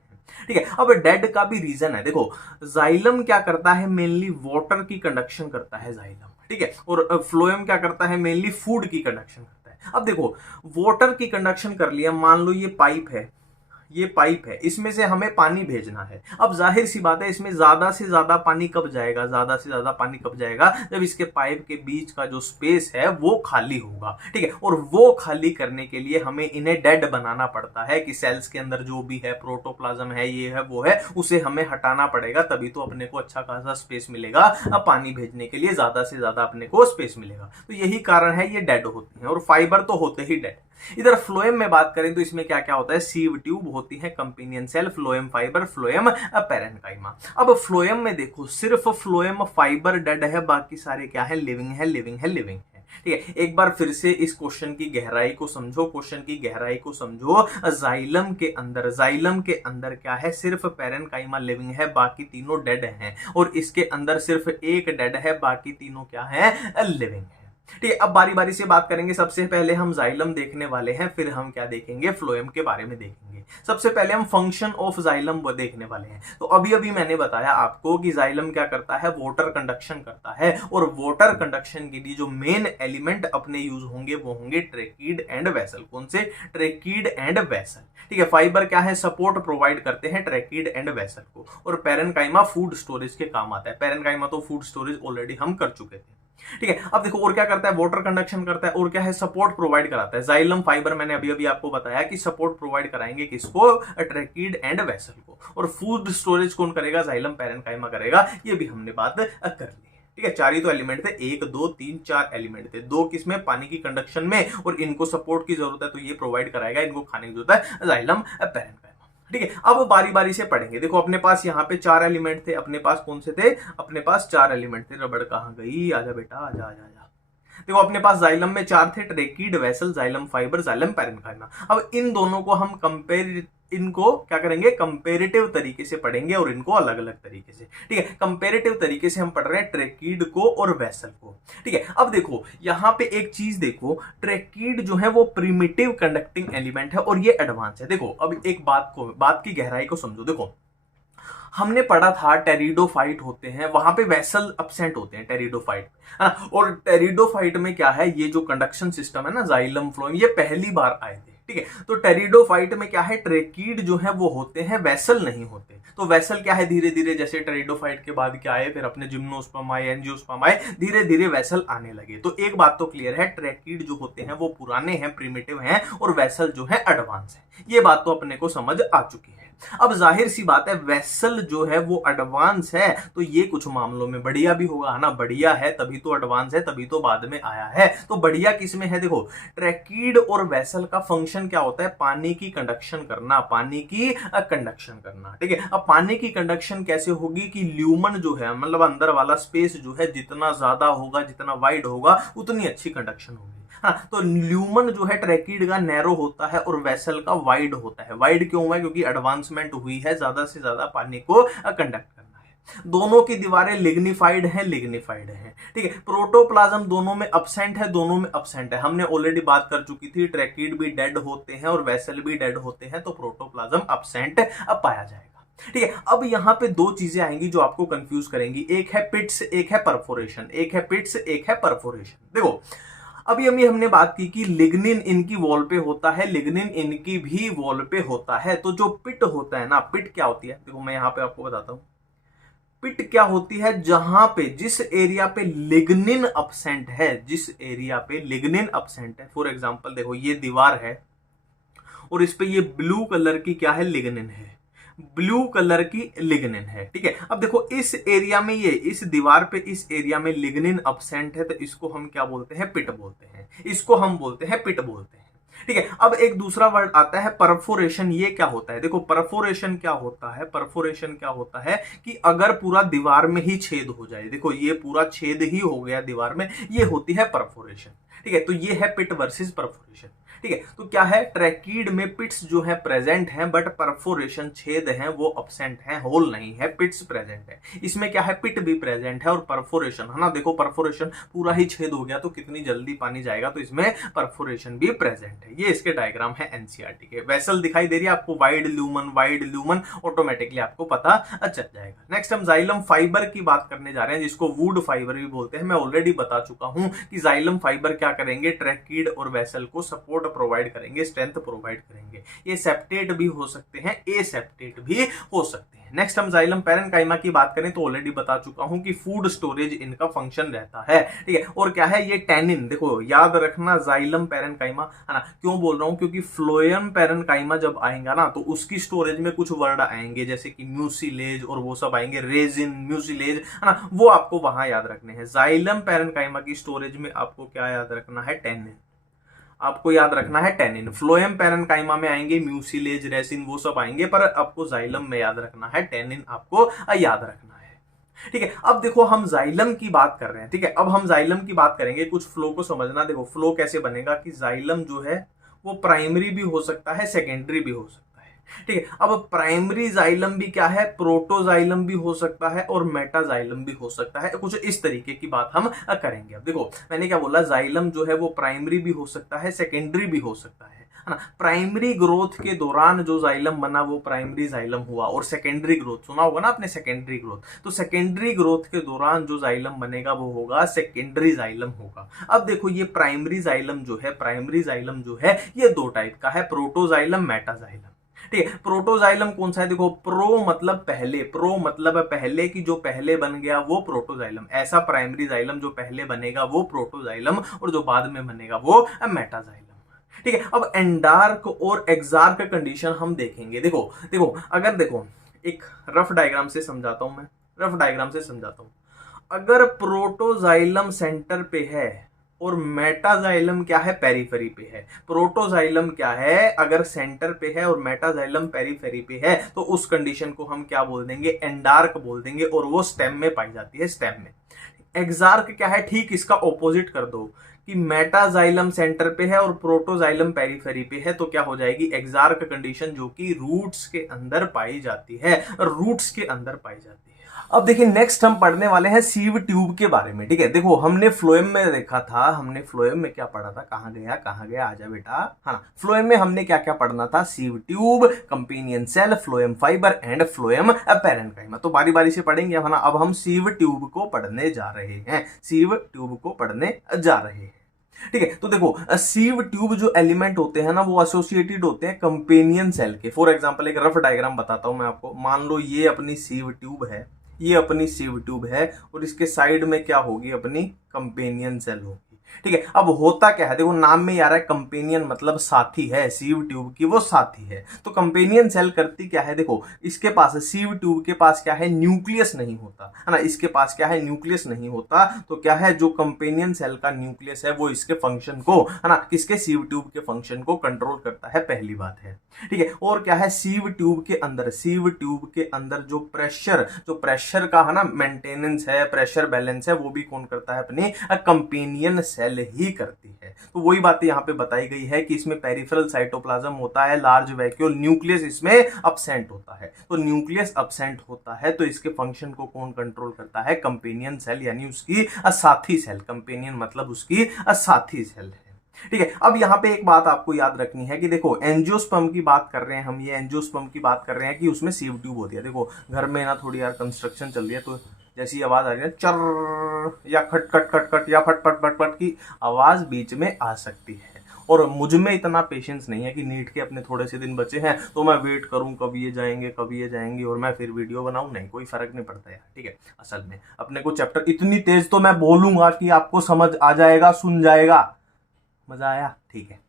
ठीक है। अब डेड का भी रीजन है। देखो जाइलम क्या करता है, मेनली वाटर की कंडक्शन करता है जाइलम, ठीक है। और फ्लोएम क्या करता है, मेनली फूड की कंडक्शन करता है। अब देखो वाटर की कंडक्शन कर लिया, मान लो ये पाइप है, ये पाइप है, इसमें से हमें पानी भेजना है। अब जाहिर सी बात है इसमें ज्यादा से ज्यादा पानी कब जाएगा, ज्यादा से ज्यादा पानी कब जाएगा, जब इसके पाइप के बीच का जो स्पेस है वो खाली होगा, ठीक है। और वो खाली करने के लिए हमें इन्हें डेड बनाना पड़ता है कि सेल्स के अंदर जो भी है, प्रोटोप्लाज्म है, ये है वो है, उसे हमें हटाना पड़ेगा, तभी तो अपने को अच्छा खासा स्पेस मिलेगा। अब पानी भेजने के लिए ज्यादा से ज्यादा अपने को स्पेस मिलेगा, तो यही कारण है ये डेड होती है। और फाइबर तो होते ही डेड। इधर फ्लोएम में बात करें तो इसमें क्या क्या होता है, सीव ट्यूब होती है, companion cell, phloem fibre, phloem parenchyma. अब फ्लोएम में देखो सिर्फ फ्लोएम फाइबर डेड है, बाकी सारे क्या है, लिविंग है, लिविंग है, लिविंग है, ठीक है। एक बार फिर से इस क्वेश्चन की गहराई को समझो, क्वेश्चन की गहराई को समझो। जाइलम के अंदर क्या है, सिर्फ पैरेनकाइमा लिविंग है, बाकी तीनों डेड हैं। और इसके अंदर सिर्फ एक डेड है, बाकी तीनों क्या है, लिविंग है, ठीक है। अब बारी बारी से बात करेंगे। सबसे पहले हम जाइलम देखने वाले हैं, फिर हम क्या देखेंगे, फ्लोएम के बारे में देखेंगे। सबसे पहले हम फंक्शन ऑफ जाइलम देखने वाले हैं। तो अभी अभी मैंने बताया आपको कि जाइलम क्या करता है, वाटर कंडक्शन करता है। और वाटर कंडक्शन के लिए जो मेन एलिमेंट अपने यूज होंगे वो होंगे ट्रैकीड एंड वेसल। कौन से, ट्रैकीड एंड वेसल, ठीक है। फाइबर क्या है, सपोर्ट प्रोवाइड करते हैं ट्रैकीड एंड वेसल को। और पैरेनकाइमा फूड स्टोरेज के काम आता है। पैरेनकाइमा तो फूड स्टोरेज ऑलरेडी हम कर चुके थे, ठीक है। अब देखो और क्या करता है, वाटर कंडक्शन करता है, और क्या है, सपोर्ट प्रोवाइड कराता है। जाइलम फाइबर मैंने अभी अभी आपको बताया कि सपोर्ट प्रोवाइड कराएंगे किसको, ट्रैकीड एंड वेसल को। और फूड स्टोरेज कौन करेगा, जाइलम पैरेनकाइमा करेगा। ये भी हमने बात कर ली, ठीक है। चार ही तो एलिमेंट थे, 1 2 3 4 एलिमेंट थे। 2 किसमें, पानी की कंडक्शन में, और इनको सपोर्ट की जरूरत है तो ये प्रोवाइड कराएगा, इनको खाने की जरूरत है जाइलम पैरेनकाइमा, ठीक है। अब बारी बारी से पढ़ेंगे। देखो अपने पास यहाँ पे 4 एलिमेंट थे, अपने पास कौन से थे, अपने पास 4 एलिमेंट थे। रबड़ कहाँ गई, आजा बेटा आजा आजा आजा। देखो अपने पास जाइलम में 4 थे, tracheid, vessel, xylem fibre, xylem parenchyma. अब इन दोनों को हम इनको क्या करेंगे, कंपेरेटिव तरीके से पढ़ेंगे और इनको अलग अलग तरीके से, ठीक है। कंपेरेटिव तरीके से हम पढ़ रहे हैं ट्रैकीड को और वेसल को, ठीक है। अब देखो यहां पे एक चीज देखो, ट्रैकीड जो है वो प्रिमिटिव कंडक्टिंग एलिमेंट है और ये एडवांस है। देखो अब एक बात की गहराई को समझो। देखो हमने पढ़ा था टेरिडोफाइट होते हैं, वहां पे वेसल एब्सेंट होते हैं टेरिडोफाइट, है ना। और टेरिडोफाइट में क्या है, ये जो कंडक्शन सिस्टम है ना, जाइलम फ्लोएम, ये पहली बार आए थे, ठीक है। तो टेरिडोफाइट में क्या है, ट्रैकीड जो है वो होते हैं, वेसल नहीं होते। तो वेसल क्या है, धीरे धीरे जैसे टेरिडोफाइट के बाद क्या आए, फिर अपने जिम्नोस्पर्म आए, एंजियोस्पर्म आए, धीरे धीरे वेसल आने लगे। तो एक बात तो क्लियर है, ट्रैकीड जो होते हैं वो पुराने हैं, प्रिमिटिव हैं, और वेसल जो है एडवांस है। ये बात तो अपने को समझ आ चुकी है। अब जाहिर सी बात है वेसल जो है वो एडवांस है, तो ये कुछ मामलों में बढ़िया भी होगा, है ना। बढ़िया है तभी तो एडवांस है, तभी तो बाद में आया है। तो बढ़िया किसमें है, देखो ट्रैकीड और वेसल का फंक्शन क्या होता है, पानी की कंडक्शन करना, पानी की कंडक्शन करना, ठीक है। अब पानी की कंडक्शन कैसे होगी कि ल्यूमन जो है, मतलब अंदर वाला स्पेस जो है, जितना ज्यादा होगा, जितना वाइड होगा, उतनी अच्छी कंडक्शन होगी, हाँ। तो ल्यूमन जो है ट्रैकीड का नैरो होता है और वेसल का वाइड होता है। वाइड क्यों हुआ है, क्योंकि एडवांसमेंट हुई है, ज्यादा से ज्यादा पानी को कंडक्ट करना है। दोनों की दीवारें लिग्निफाइड है, ठीक है। प्रोटोप्लाज्म दोनों में अब्सेंट है, दोनों में अब्सेंट है। हमने ऑलरेडी बात कर चुकी थी, ट्रैकीड भी डेड होते हैं और वेसल भी डेड होते हैं, तो प्रोटोप्लाज्म अब्सेंट अब पाया जाएगा, ठीक है। अब यहाँ पे 2 चीजें आएंगी जो आपको कंफ्यूज करेंगी, एक है पिट्स, एक है परफोरेशन, एक है पिट्स, एक है परफोरेशन। देखो अभी हमने बात की कि लिग्निन इनकी वॉल पे होता है, लिग्निन इनकी भी वॉल पे होता है। तो जो पिट होता है ना, पिट क्या होती है, देखो मैं यहां पे आपको बताता हूं। पिट क्या होती है, जहां पे जिस एरिया पे लिग्निन अब्सेंट है, जिस एरिया पे लिग्निन अब्सेंट है, फॉर एग्जांपल देखो ये दीवार है, और इस पे ये ब्लू कलर की क्या है, लिग्निन है, ब्लू कलर की लिग्निन है। ठीक है, अब देखो इस एरिया में, ये इस दीवार पे इस एरिया में लिग्निन अब्सेंट है, तो इसको हम क्या बोलते हैं, पिट बोलते हैं, इसको हम बोलते हैं पिट बोलते हैं। ठीक है, अब एक दूसरा वर्ड आता है परफोरेशन। ये क्या होता है, देखो परफोरेशन क्या होता है, परफोरेशन क्या होता है कि अगर पूरा दीवार में ही छेद हो जाए, देखो ये पूरा छेद ही हो गया दीवार में, ये होती है परफोरेशन। ठीक है, तो ये है पिट वर्सेस परफोरेशन। ठीक है, तो क्या है, ट्रैकीड में पिट्स जो है प्रेजेंट हैं, बट परफोरेशन छेद हैं वो अब्सेंट हैं, होल नहीं है, पिट्स प्रेजेंट है। इसमें क्या है, पिट भी प्रेजेंट है और परफोरेशन है ना, देखो परफोरेशन पूरा ही छेद हो गया तो कितनी जल्दी पानी जाएगा, तो इसमें परफोरेशन भी प्रेजेंट है। ये इसके डायग्राम है एनसीईआरटी के। वेसल दिखाई दे रही है आपको, वाइड ल्यूमन, ऑटोमेटिकली आपको पता चल जाएगा। नेक्स्ट हम जाइलम फाइबर की बात करने जा रहे हैं, जिसको वुड फाइबर भी बोलते हैं। मैं ऑलरेडी बता चुका हूं कि जाइलम फाइबर क्या करेंगे, ट्रैकीड और वेसल को सपोर्ट प्रोवाइड करेंगे, स्ट्रेंथ प्रोवाइड करेंगे। ये सेप्टेट भी हो सकते हैं, ए सेप्टेट भी हो सकते हैं। नेक्स्ट हम जाइलम पैरेन्काइमा की बात करें तो ऑलरेडी बता चुका हूं कि फूड स्टोरेज इनका फंक्शन रहता है। ठीक है, और क्या है, ये टैनिन, देखो याद रखना जाइलम पैरेन्काइमा है ना, क्यों बोल रहा हूं, क्योंकि फ्लोएम पैरेन्काइमा जब आएगा ना तो उसकी स्टोरेज में कुछ वर्ड आएंगे, जैसे कि म्यूसिलेज और वो सब आएंगे, रेजिन, म्यूसिलेज है ना, वो आपको वहां याद रखने हैं। जाइलम पैरेन्काइमा की स्टोरेज में आपको क्या याद रखना है, टैनिन, आपको याद रखना है टैनिन। फ्लोएम पैरेन्काइमा में आएंगे म्यूसिलेज, रेसिन, वो सब आएंगे, पर आपको जाइलम में याद रखना है टैनिन, आपको याद रखना है। ठीक है, अब देखो हम जाइलम की बात कर रहे हैं। ठीक है, अब हम जाइलम की बात करेंगे, कुछ फ्लो को समझना। देखो फ्लो कैसे बनेगा कि जाइलम जो है वो प्राइमरी भी हो सकता है, सेकेंडरी भी हो सकता है। ठीक है, अब प्राइमरी जाइलम भी क्या है, प्रोटोजाइलम भी हो सकता है और मेटाजाइलम भी हो सकता है। कुछ इस तरीके की बात हम करेंगे। अब देखो मैंने क्या बोला, जाइलम जो है वो प्राइमरी भी हो सकता है, सेकेंडरी भी हो सकता है ना। प्राइमरी ग्रोथ के दौरान जो जाइलम बना वो प्राइमरी जाइलम हुआ, और सेकेंडरी ग्रोथ सुना होगा ना आपने, सेकेंडरी ग्रोथ, तो सेकेंडरी ग्रोथ के दौरान जो जाइलम बनेगा वो होगा सेकेंडरी जाइलम होगा। अब देखो ये प्राइमरी जाइलम जो है, प्राइमरी जाइलम जो है ये दो टाइप का है, प्रोटोजाइलम, मेटाजाइलम। ठीक है, प्रोटोजाइलम कौन सा है, देखो प्रो मतलब पहले, प्रो मतलब पहले की जो पहले बन गया वो प्रोटोजाइलम, ऐसा प्राइमरी जाइलम जो पहले बनेगा वो प्रोटोजाइलम और जो बाद में बनेगा वो मेटाजाइलम। ठीक है, अब एंडार्क और एक्सार्क कंडीशन हम देखेंगे। देखो देखो अगर देखो एक रफ डायग्राम से समझाता हूं मैं, रफ डायग्राम से समझाता हूं। अगर प्रोटोजाइलम सेंटर पे है और मेटाजाइलम क्या है, पेरीफेरी पे है। प्रोटोजाइलम क्या है, अगर सेंटर पे है और मेटाजाइलम पेरीफेरी पे है, तो उस कंडीशन को हम क्या बोल देंगे, एंडार्क बोल देंगे, और वो स्टेम में पाई जाती है, स्टेम में। एक्सार्क क्या है, ठीक इसका ऑपोजिट कर दो कि मेटाजाइलम सेंटर पे है और प्रोटोजाइलम पेरीफेरी पे है, तो क्या हो जाएगी, एक्सार्क कंडीशन, जो कि रूट्स के अंदर पाई जाती है, रूट्स के अंदर पाई जाती है। अब देखिए नेक्स्ट हम पढ़ने वाले हैं सीव ट्यूब के बारे में। ठीक है, देखो हमने फ्लोएम में देखा था, हमने फ्लोएम में क्या पढ़ा था, कहां गया, आजा बेटा, हाँ फ्लोएम में हमने क्या क्या पढ़ना था, sieve tube, companion cell, phloem fibre and phloem parenchyma. तो बारी बारी से पढ़ेंगे है ना। अब हम सीव ट्यूब को पढ़ने जा रहे हैं, सीव ट्यूब को पढ़ने जा रहे हैं। ठीक है, तो देखो सीव ट्यूब जो एलिमेंट होते हैं ना वो एसोसिएटेड होते हैं कंपेनियन सेल के। फॉर एग्जांपल एक रफ डायग्राम बताता हूं मैं आपको। मान लो ये अपनी सीव ट्यूब है, ये अपनी सीव ट्यूब है, और इसके साइड में क्या होगी, अपनी कंपेनियन सेल होगी। ठीक है, अब होता क्या है, देखो नाम में आ रहा है कंपेनियन, मतलब साथी है, सीव ट्यूब की वो साथी है। तो कंपेनियन सेल करती क्या है, देखो इसके पास सीव ट्यूब के पास क्या है, न्यूक्लियस नहीं होता है ना, इसके पास क्या है, न्यूक्लियस नहीं होता। तो क्या है, जो कंपेनियन सेल का न्यूक्लियस है वो इसके फंक्शन को है ना, किसके, सीव ट्यूब के फंक्शन को कंट्रोल करता है, पहली बात है। ठीक है, और क्या है, सीव ट्यूब के अंदर, सीव ट्यूब के अंदर जो प्रेशर का है ना मेंटेनेंस है, प्रेशर बैलेंस है, वो भी कौन करता है, अपनी कंपेनियन सेल ही करती है। तो वही बात यहाँ पे बताई गई है कि इसमें पेरिफेरल साइटोप्लाज्म होता है, लार्ज वैक्यूल, न्यूक्लियस इसमें अब्सेंट होता है। तो न्यूक्लियस अब्सेंट होता है तो इसके फंक्शन को कौन कंट्रोल करता है, कंपेनियन सेल, यानी उसकी साथी सेल। कंपेनियन मतलब उसकी साथी सेल है। ठीक है, अब यहाँ पे एक बात आपको याद रखनी है कि देखो एंजियोस्पर्म की बात कर रहे हैं हम, ये एंजियोस्पर्म की बात कर रहे हैं कि उसमें सीव ट्यूब होती है। देखो घर में ना थोड़ी यार कंस्ट्रक्शन चल रही है, तो जैसी आवाज आ रही है चर या खट खट खट खट या फट फट फट फट की आवाज बीच में आ सकती है। और मुझ में इतना पेशेंस नहीं है कि नीट के अपने थोड़े से दिन बचे हैं तो मैं वेट करूं कब ये जाएंगे और मैं फिर वीडियो बनाऊं, नहीं, कोई फर्क नहीं पड़ता यार। ठीक है, असल में अपने को चैप्टर इतनी तेज तो मैं बोलूंगा कि आपको समझ आ जाएगा, सुन जाएगा, मजा आया, ठीक है।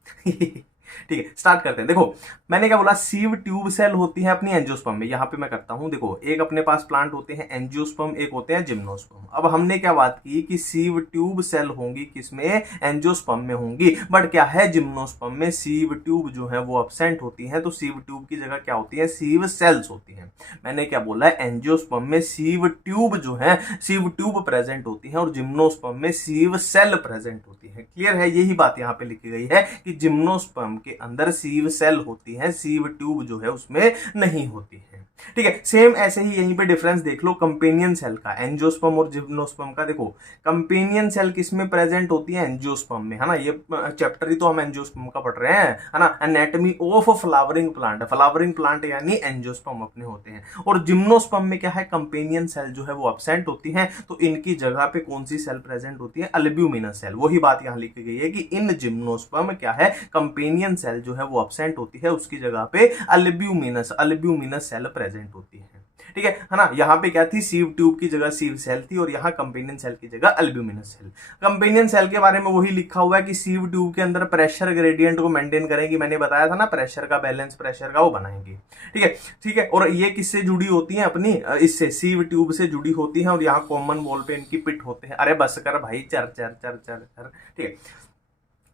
ठीक है, स्टार्ट करते हैं। देखो मैंने क्या बोला, सीव ट्यूब सेल होती है अपनी एंजियोस्पर्म में। यहां पे मैं करता हूं, देखो एक अपने पास प्लांट होते हैं एंजियोस्पर्म, एक होते हैं जिम्नोस्पर्म। अब हमने क्या बात की कि सीव ट्यूब सेल होंगी किसमें, एंजियोस्पर्म में होंगी, बट क्या है जिम्नोस्पर्म में सीव ट्यूब जो है वो अब्सेंट होती है, तो सीव ट्यूब की जगह क्या होती है, सीव सेल्स होती है। मैंने क्या बोला है, एंजियोस्पर्म में सीव ट्यूब जो है, सीव ट्यूब प्रेजेंट होती है और जिम्नोस्पर्म में सीव सेल प्रेजेंट होती है। क्लियर है, यही बात यहां पे लिखी गई है कि जिम्नोस्पर्म के अंदर सीव सेल होती है, सीव ट्यूब जो है उसमें नहीं होती है। ठीक है, सेम ऐसे ही यहीं पे डिफरेंस देख लो कंपेनियन सेल का, एंजियोस्पर्म और जिम्नोस्पर्म का। देखो कंपेनियन सेल किसमें प्रेजेंट होती है, एंजियोस्पर्म में, है ना। ये चैप्टर ही तो हम एंजियोस्पर्म का पढ़ रहे हैं, है ना। Anatomy of flowering plant, flowering plant यानी एंजियोस्पर्म अपने होते हैं। और जिम्नोस्पर्म में क्या है, कंपेनियन सेल जो है वो अब्सेंट होती है, तो इनकी जगह पे कौन सी सेल प्रेजेंट होती है, अल्ब्यूमिनस सेल। वही बात यहां लिखी गई है कि इन जिम्नोस्पर्म क्या है, कंपेनियन सेल जो है वो अब्सेंट होती है, उसकी जगह पे अल्ब्यूमिनस सेल प्रेजेंट होती है। ठीक है ना। यहां पे क्या थी, सीव ट्यूब की जगह सीव सेल थी और यहां कंपेनियन सेल की जगह अल्ब्यूमिनस सेल। कंपेनियन सेल के बारे में वही लिखा हुआ है कि सीव ट्यूब के अंदर प्रेशर ग्रेडियंट को मेंटेन करेंगी, मैंने बताया था ना, प्रेशर का बैलेंस, प्रेशर का वो बनाएंगे। ठीक है, ठीक है। और ये किससे जुड़ी होती है अपनी, इससे सीव ट्यूब से जुड़ी होती है और यहाँ कॉमन वॉल पे इनकी पिट होते हैं। अरे बस कर भाई, चर चर चर चर चर। ठीक है,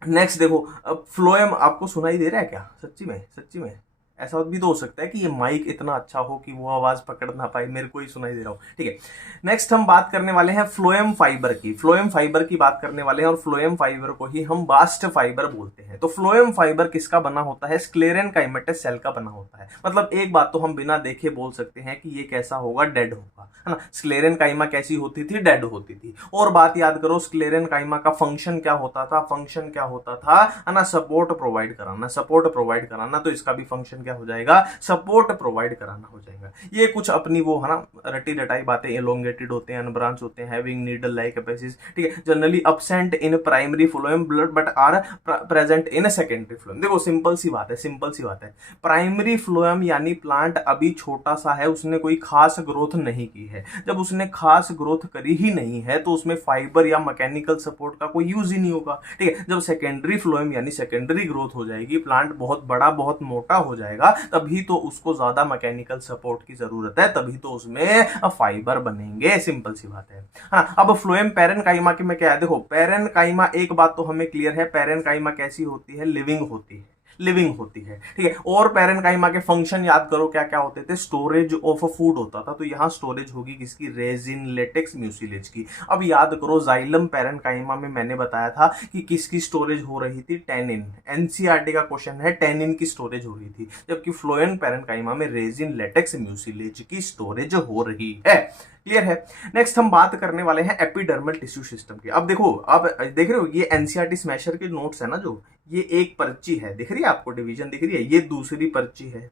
नेक्स्ट देखो, फ्लोएम आपको सुनाई दे रहा है क्या, सच्ची में, सच्ची में? ऐसा भी तो हो सकता है कि ये माइक इतना अच्छा हो कि वो आवाज पकड़ ना पाए, मेरे को ही सुनाई दे रहा हो। ठीक है, नेक्स्ट हम बात करने वाले हैं फ्लोएम फाइबर की। फ्लोएम फाइबर की बात करने वाले हैं और फ्लोएम फाइबर को ही हम बास्ट फाइबर बोलते हैं। तो फ्लोएम फाइबर किसका बना होता है, स्क्लेरेनकाइमेटस सेल का बना होता है। मतलब एक बात तो हम बिना देखे बोल सकते हैं कि ये कैसा होगा, डेड होगा, है ना। स्क्लेरेनकाइमा कैसी होती थी, डेड होती थी। और बात याद करो, स्क्लेरेनकाइमा का फंक्शन क्या होता था, फंक्शन क्या होता था, है ना, सपोर्ट प्रोवाइड कराना, सपोर्ट प्रोवाइड कराना। तो इसका भी फंक्शन क्या हो जाएगा, सपोर्ट प्रोवाइड कराना हो जाएगा। ये कुछ अपनी वो है ना रटी रटाई बातें, एलोंगेटेड होते हैं, अनब्रांच होते हैं, हैविंग नीडल लाइक एपेसिस। ठीक है, generally absent in primary phloem blood but are present in secondary phloem. देखो सिंपल सी बात है, सिंपल सी बात है। प्राइमरी फ्लोएम यानी प्लांट अभी छोटा सा है, उसने कोई खास ग्रोथ नहीं की है। जब उसने खास ग्रोथ करी ही नहीं है तो उसमें फाइबर या मैकेनिकल सपोर्ट का कोई यूज ही नहीं होगा। ठीक है, जब सेकेंडरी फ्लोएम यानी सेकेंडरी ग्रोथ हो जाएगी, प्लांट बहुत बड़ा, बहुत मोटा हो जाएगा, तभी तो उसको ज्यादा मैकेनिकल सपोर्ट की जरूरत है, तभी तो उसमें फाइबर बनेंगे। सिंपल सी बात है। हाँ, अब फ्लोएम पैरेनकाइमा के में क्या है, देखो पैरेनकाइमा, एक बात तो हमें क्लियर है, पैरेनकाइमा कैसी होती है, लिविंग होती है, लिविंग होती है। ठीक है, और पैरेनकाइमा के फंक्शन याद करो क्या क्या होते थे, स्टोरेज ऑफ फूड होता था, तो यहां स्टोरेज होगी किसकी, रेजिन, लेटेक्स, म्यूसिलेज की। अब याद करो जाइलम पैरेनकाइमा में मैंने बताया था कि किसकी स्टोरेज हो रही थी, टेनिन। एनसीईआरटी का क्वेश्चन है, टेनिन की स्टोरेज हो रही थी, जबकि फ्लोएम पैरेनकाइमा में रेजिन, लेटेक्स, म्यूसिलेज की स्टोरेज हो रही है। क्लियर है। नेक्स्ट हम बात करने वाले हैं एपिडर्मल टिश्यू सिस्टम की। अब देखो, आप देख रहे हो ये एनसीईआरटी स्मैशर के नोट्स है ना, जो ये एक पर्ची है, दिख रही है आपको, डिवीजन दिख रही है, ये दूसरी पर्ची है,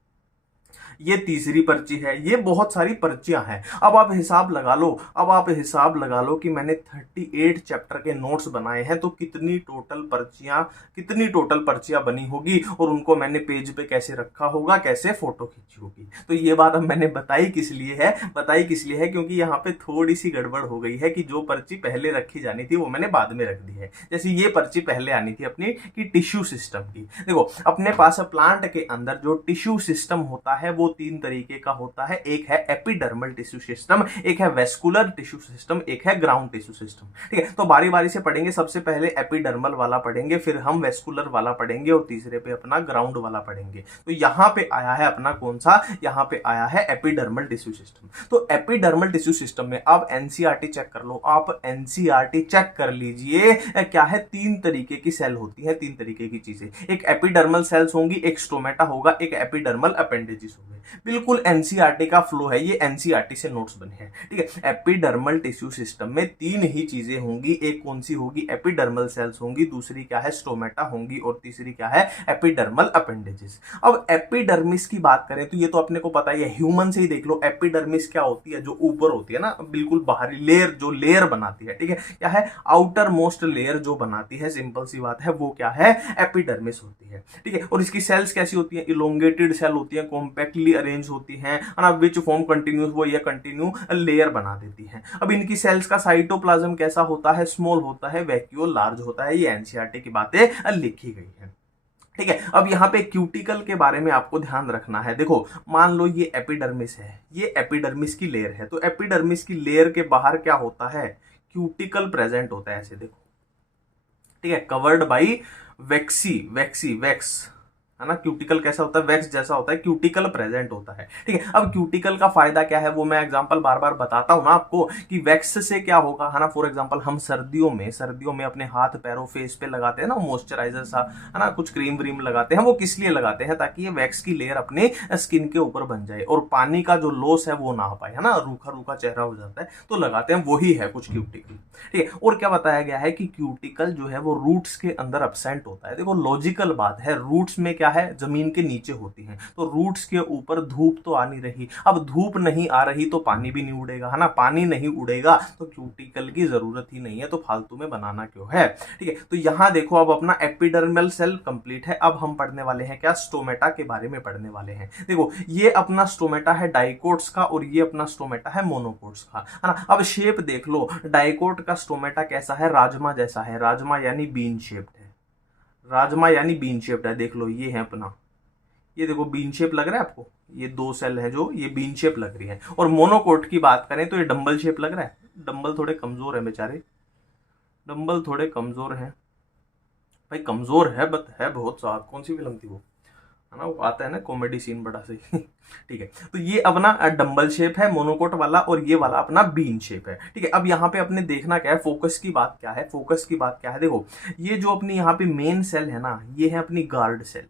ये तीसरी पर्ची है, ये बहुत सारी पर्चियां हैं। अब आप हिसाब लगा लो, अब आप हिसाब लगा लो कि मैंने 38 चैप्टर के नोट्स बनाए हैं, तो कितनी टोटल पर्चियां बनी होगी और उनको मैंने पेज पे कैसे रखा होगा, कैसे फोटो खींची होगी। तो ये बात अब मैंने बताई किस लिए है, बताई किस लिए है, क्योंकि यहाँ पे थोड़ी सी गड़बड़ हो गई है कि जो पर्ची पहले रखी जानी थी वो मैंने बाद में रख दी है। जैसे ये पर्ची पहले आनी थी अपनी की टिश्यू सिस्टम की। देखो अपने पास प्लांट के अंदर जो टिश्यू सिस्टम होता है वो तीन तरीके का होता है, एक है एपिडर्मल टिश्यू सिस्टम, एक है वेस्कुलर टिश्यू सिस्टम, एक है ग्राउंड टिश्यू सिस्टम। ठीक है, तो बारी बारी से पढ़ेंगे। सबसे पहले एपिडर्मल वाला पढ़ेंगे, फिर हम वेस्कुलर वाला पढ़ेंगे और तीसरे पे अपना ग्राउंड वाला पढ़ेंगे। तो यहां पे आया है अपना कौन सा, यहां पे आया है एपिडर्मल टिश्यू सिस्टम। तो एपिडर्मल टिश्यू सिस्टम में आप एनसीईआरटी चेक कर लो, आप एनसीईआरटी चेक कर लीजिए। क्या है, तीन तरीके की सेल होती है, तीन तरीके की चीजें, एक एपिडर्मल सेल्स होंगी, एक स्टोमेटा होगा, एक एपिडर्मल अपेंडेजेस होंगे। बिल्कुल एनसीईआरटी का फ्लो है, ये एनसीईआरटी से नोट्स बने हैं। ठीक है, एपिडर्मल टिश्यू सिस्टम में तीन ही चीजें होंगी, एक कौन सी होगी, एपिडर्मल सेल्स होंगी, दूसरी क्या है, स्टोमेटा होंगी, और तीसरी क्या है, एपिडर्मल अपेंडेजेस। अब एपिडर्मिस की बात करें तो ये तो अपने को पता ही है, ह्यूमन से ही देख लो, एपिडर्मिस क्या होती है, जो ऊपर होती है ना, बिल्कुल बाहरी लेयर, जो लेयर बनाती है। ठीक है, क्या है, आउटर मोस्ट लेयर जो बनाती है, सिंपल सी बात है, वो क्या है, एपिडर्मिस होती है। ठीक है, और इसकी सेल्स कैसी होती है, इलोंगेटेड सेल होती है, कॉम्पैक्टली अरेंज होती हैं, विच फॉर्म कंटिन्यूस, वो ये कंटिन्यू लेयर बना देती हैं। अब इनकी सेल्स का साइटोप्लाज्म कैसा होता है, स्मॉल होता है, वैक्यूल लार्ज होता है। ये एनसीईआरटी की बातें लिखी गई है। ठीक है। अब यहाँ पे क्यूटिकल के बारे में आपको ध्यान रखना है। देखो मान लो ये एपिडर्मिस है, ये एपिडर्मिस की लेयर है, तो एपिडर्मिस की लेयर के बाहर क्या होता है, क्यूटिकल प्रेजेंट होता है, ऐसे देखो, ठीक है, कवर्ड बाई वैक्स, है ना। क्यूटिकल कैसा होता है, वैक्स जैसा होता है, क्यूटिकल प्रेजेंट होता है, ठीक है। अब क्यूटिकल का फायदा क्या है वो मैं एग्जांपल बार बार बताता हूं ना आपको कि वैक्स से क्या होगा, है ना। फॉर एग्जांपल हम सर्दियों में अपने हाथ पैरों फेस पे लगाते हैं ना मॉइस्चराइजर सा, है ना, कुछ क्रीम व्रीम लगाते हैं, वो किस लिए लगाते हैं, ताकि ये वैक्स की लेयर अपने स्किन के ऊपर बन जाए और पानी का जो लॉस है वो ना हो पाए, है ना, रूखा रूखा चेहरा हो जाता है तो लगाते हैं, वही है कुछ क्यूटिकल, ठीक है। और क्या बताया गया है कि क्यूटिकल जो है वो रूट्स के अंदर अब्सेंट होता है। देखो लॉजिकल बात है, रूट्स में क्या है, जमीन के नीचे होती हैं, तो रूट्स के ऊपर धूप तो आ नहीं रही, अब धूप नहीं आ रही तो पानी भी नहीं उड़ेगा, है ना, पानी नहीं उड़ेगा तो क्यूटिकल की जरूरत ही नहीं है, तो फालतू में बनाना क्यों है, ठीक है। तो यहां देखो अब अपना एपिडर्मल सेल कंप्लीट है। अब हम पढ़ने वाले हैं क्या, स्टोमेटा के बारे में पढ़ने वाले हैं। देखो ये अपना स्टोमेटा है डाइकोट्स का और ये अपना स्टोमेटा है मोनोकोट्स का, है ना। अब शेप देख लो, डाइकोट का स्टोमेटा कैसा है, राजमा जैसा है, राजमा यानी बीन शेप्ड है, राजमा यानी बीन शेप्ड है, देख लो ये है अपना, ये देखो बीन शेप लग रहा है आपको, ये दो सेल है जो ये बीन शेप लग रही है। और मोनोकोट की बात करें तो ये डंबल शेप लग रहा है, डंबल थोड़े कमजोर है बेचारे, डंबल थोड़े कमजोर हैं भाई, कमजोर है बट है बहुत साफ, कौन सी फिल्म थी वो, है ना, वो आता है ना कॉमेडी सीन बड़ा सही ठीक है। तो ये अपना डंबल शेप है मोनोकोट वाला और ये वाला अपना बीन शेप है, ठीक है। अब यहाँ पे अपने देखना क्या है, फोकस की बात क्या है, फोकस की बात क्या है, देखो ये जो अपनी यहाँ पे मेन सेल है ना, ये है अपनी गार्ड सेल,